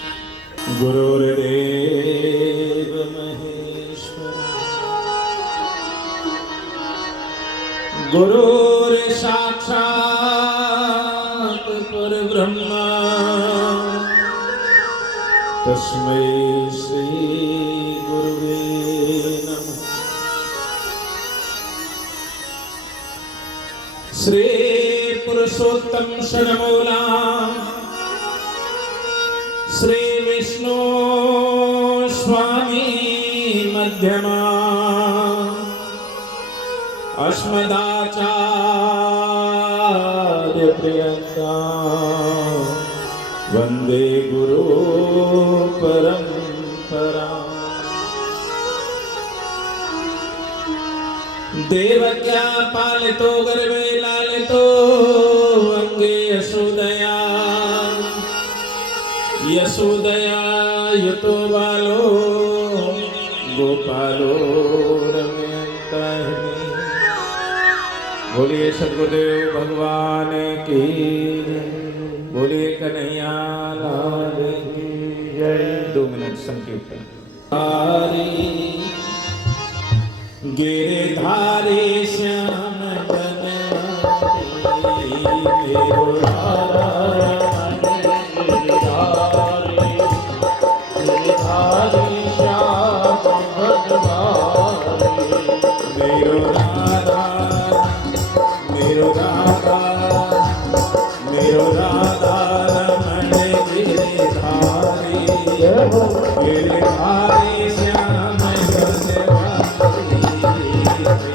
गुरुर्देव महेश्वर गुरुर् साक्षात् परब्रह्म तस्मै श्री गुरुवे नमः। श्री पुरुषोत्तम शरणमूला श्री विष्णु स्वामी मध्यमा अस्मदाचार्य प्रियंका वंदे गुरु परंपरा। देवक्या पालितो गर्भे लालितो अंगे यशोदया यशोदया युतो बालो गोपालो रमयन्तः। बोलिए सद्गुरुदेव भगवान की, बोलिए कन्हैया लाल की जय। 2 मिनट संकीर्तन। गिरधारी श्याम बनवारी मेरो गिरधारी श्याम बनवारी मेरो राधा मेरो राधा मेरो राधा रमण गिरधारी गिरधारी श्याम बनवारी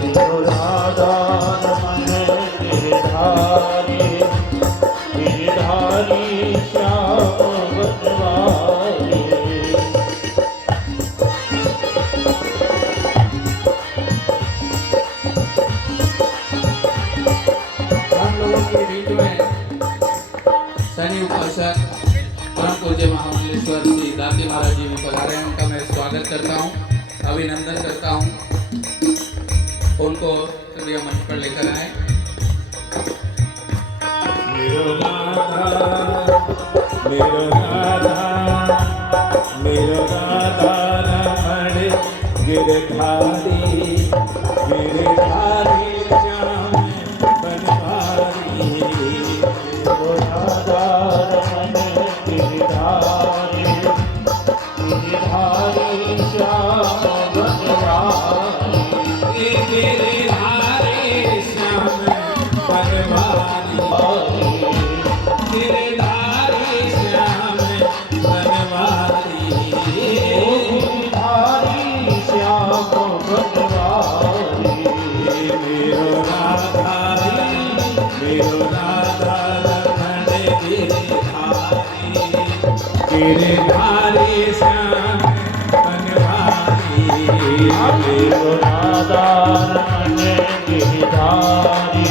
मेरो राधा रमण गिरधारी गिरधारी श्याम बनवारी। सैनिक उपासक परम पूज्य महामंडलेश्वर श्री दाती महाराज जी भी पधारे हैं, उनका मैं स्वागत करता हूँ, अभिनंदन करता हूँ। उनको कृपया मंच पर लेकर आए। मेरो राधा मेरो राधा मेरो राधा रमण गिरधारी गिरधारी श्याम बनवारी मेरो राधा रमण गिरधारी गिरधारी श्याम बनवारी गिरधारी श्याम बनवारी गिरधारी श्याम बनवारी गिरधारी श्याम बनवारी मेरो राधा रमण गिरधारी गिरधारी श्याम बनवारी मेरो राधा रमण गिरधारी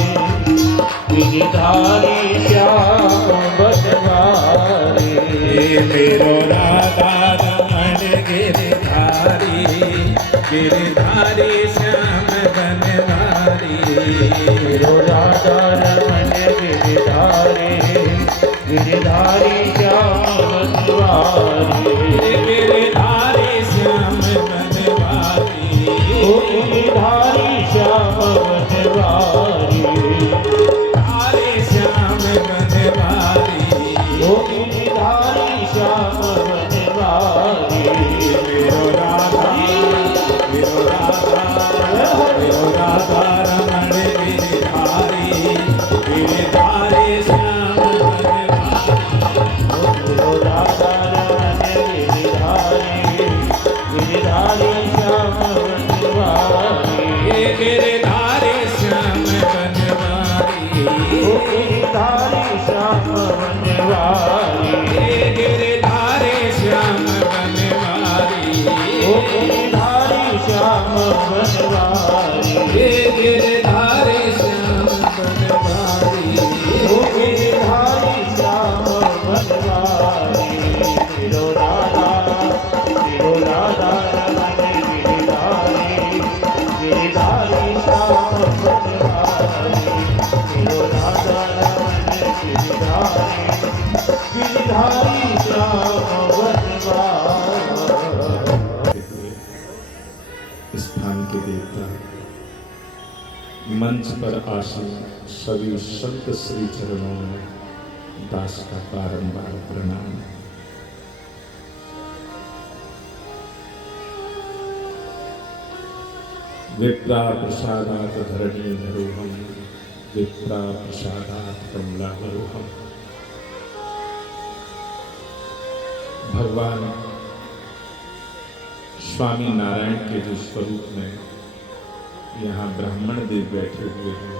गिरधारी श्याम बनवारी मेरो राधा रमण गिरधारी गिरधारी श्याम बनवारी मेरो राधा रमण गिरधारी गिरधारी श्याम बनवारी गिरधारी श्याम बनवारी गिरधारी श्याम बनवारी गिरधारी श्याम बनवारी गिरधारी श्याम बनवारी मेरो राधा मंच पर आसीन सभी संत श्री चरणों में दास का बारंबार प्रणाम। विप्रा प्रसादात धरणी धरोहम, विप्रा प्रसादात कमलावरोहम। भगवान स्वामी नारायण के जो स्वरूप में यहाँ ब्राह्मण देव बैठे हुए हैं,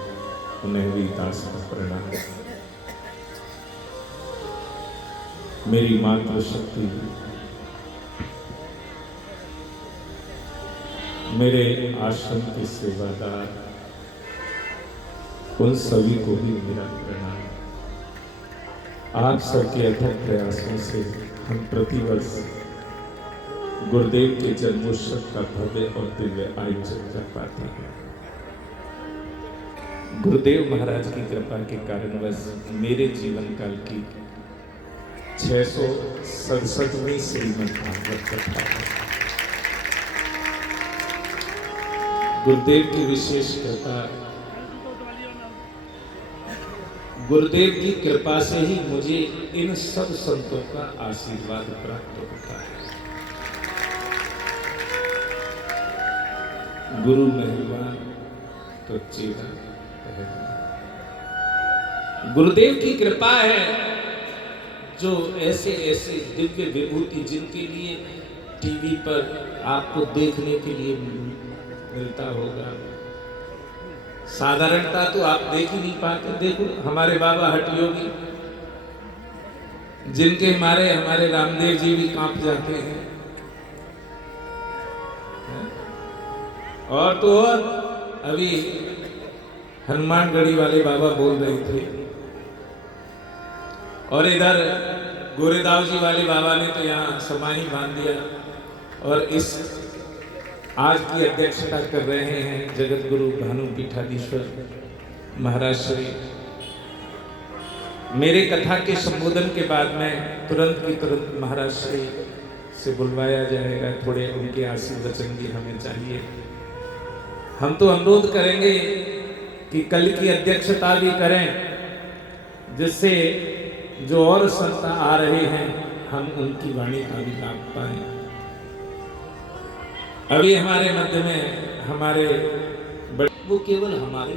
उन्हें भी दास का प्रणाम। मेरी मातृशक्ति, मेरे आश्रम के सेवादार, उन सभी को भी मेरा प्रणाम। आप सबके अथक प्रयासों से हम प्रतिवर्ष गुरुदेव के जन्मोत्सव का भव्य और दिव्य आयोजन कर पाते हैं। गुरुदेव महाराज की कृपा के कारणवश मेरे जीवन काल की 667वीं श्रीमद् भागवत कथा है। गुरुदेव की विशेष कृपा, गुरुदेव की कृपा से ही मुझे इन सब संतों का आशीर्वाद प्राप्त होता है। गुरु मेहरबान तो चेला पहलवान। गुरुदेव की कृपा है जो ऐसे ऐसे दिव्य विभूति जिनके लिए टीवी पर आपको देखने के लिए मिलता होगा, साधारणता तो आप देख ही नहीं पाते। देखो हमारे बाबा हठयोगी, जिनके मारे हमारे रामदेव जी भी कांप जाते हैं। और तो और अभी हनुमानगढ़ी वाले बाबा बोल रहे थे, और इधर गोरेदाव जी वाले बाबा ने तो यहाँ समाही बांध दिया। और इस आज की अध्यक्षता कर रहे हैं जगत गुरु भानु पीठाधीश्वर महाराज श्री। मेरे कथा के संबोधन के बाद में तुरंत की तुरंत महाराज श्री से बुलवाया जाएगा। थोड़े उनके आशीर्वचन भी हमें चाहिए। हम तो अनुरोध करेंगे कि कल की अध्यक्षता भी करें, जिससे जो और संत आ रहे हैं हम उनकी वाणी का भी लाभ पाएं। अभी हमारे मध्य में हमारे वो केवल हमारे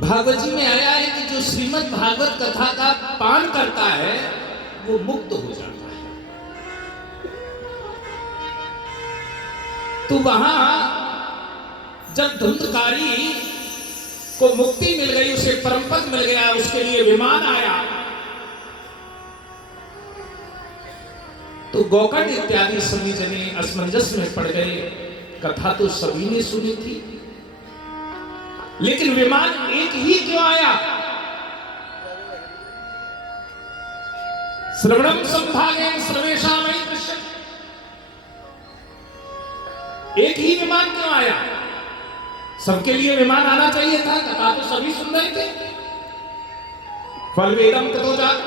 भागवत जी में आया है कि जो श्रीमद् भागवत कथा का पान करता है वो मुक्त हो जाता है। तो वहां जब धुंधकारी को मुक्ति मिल गई, उसे परमपद मिल गया, उसके लिए विमान आया, तो गोकर्ण इत्यादि सभी जने असमंजस में पड़ गए। कथा तो सभी ने सुनी थी, लेकिन विमान एक ही क्यों आया? श्रवणम संभागे सर्वेषामयि दृश्यते। एक ही विमान क्यों आया? सबके लिए विमान आना चाहिए था। कथा तो सभी सुन रहे थे। फल वेदम ततो जात,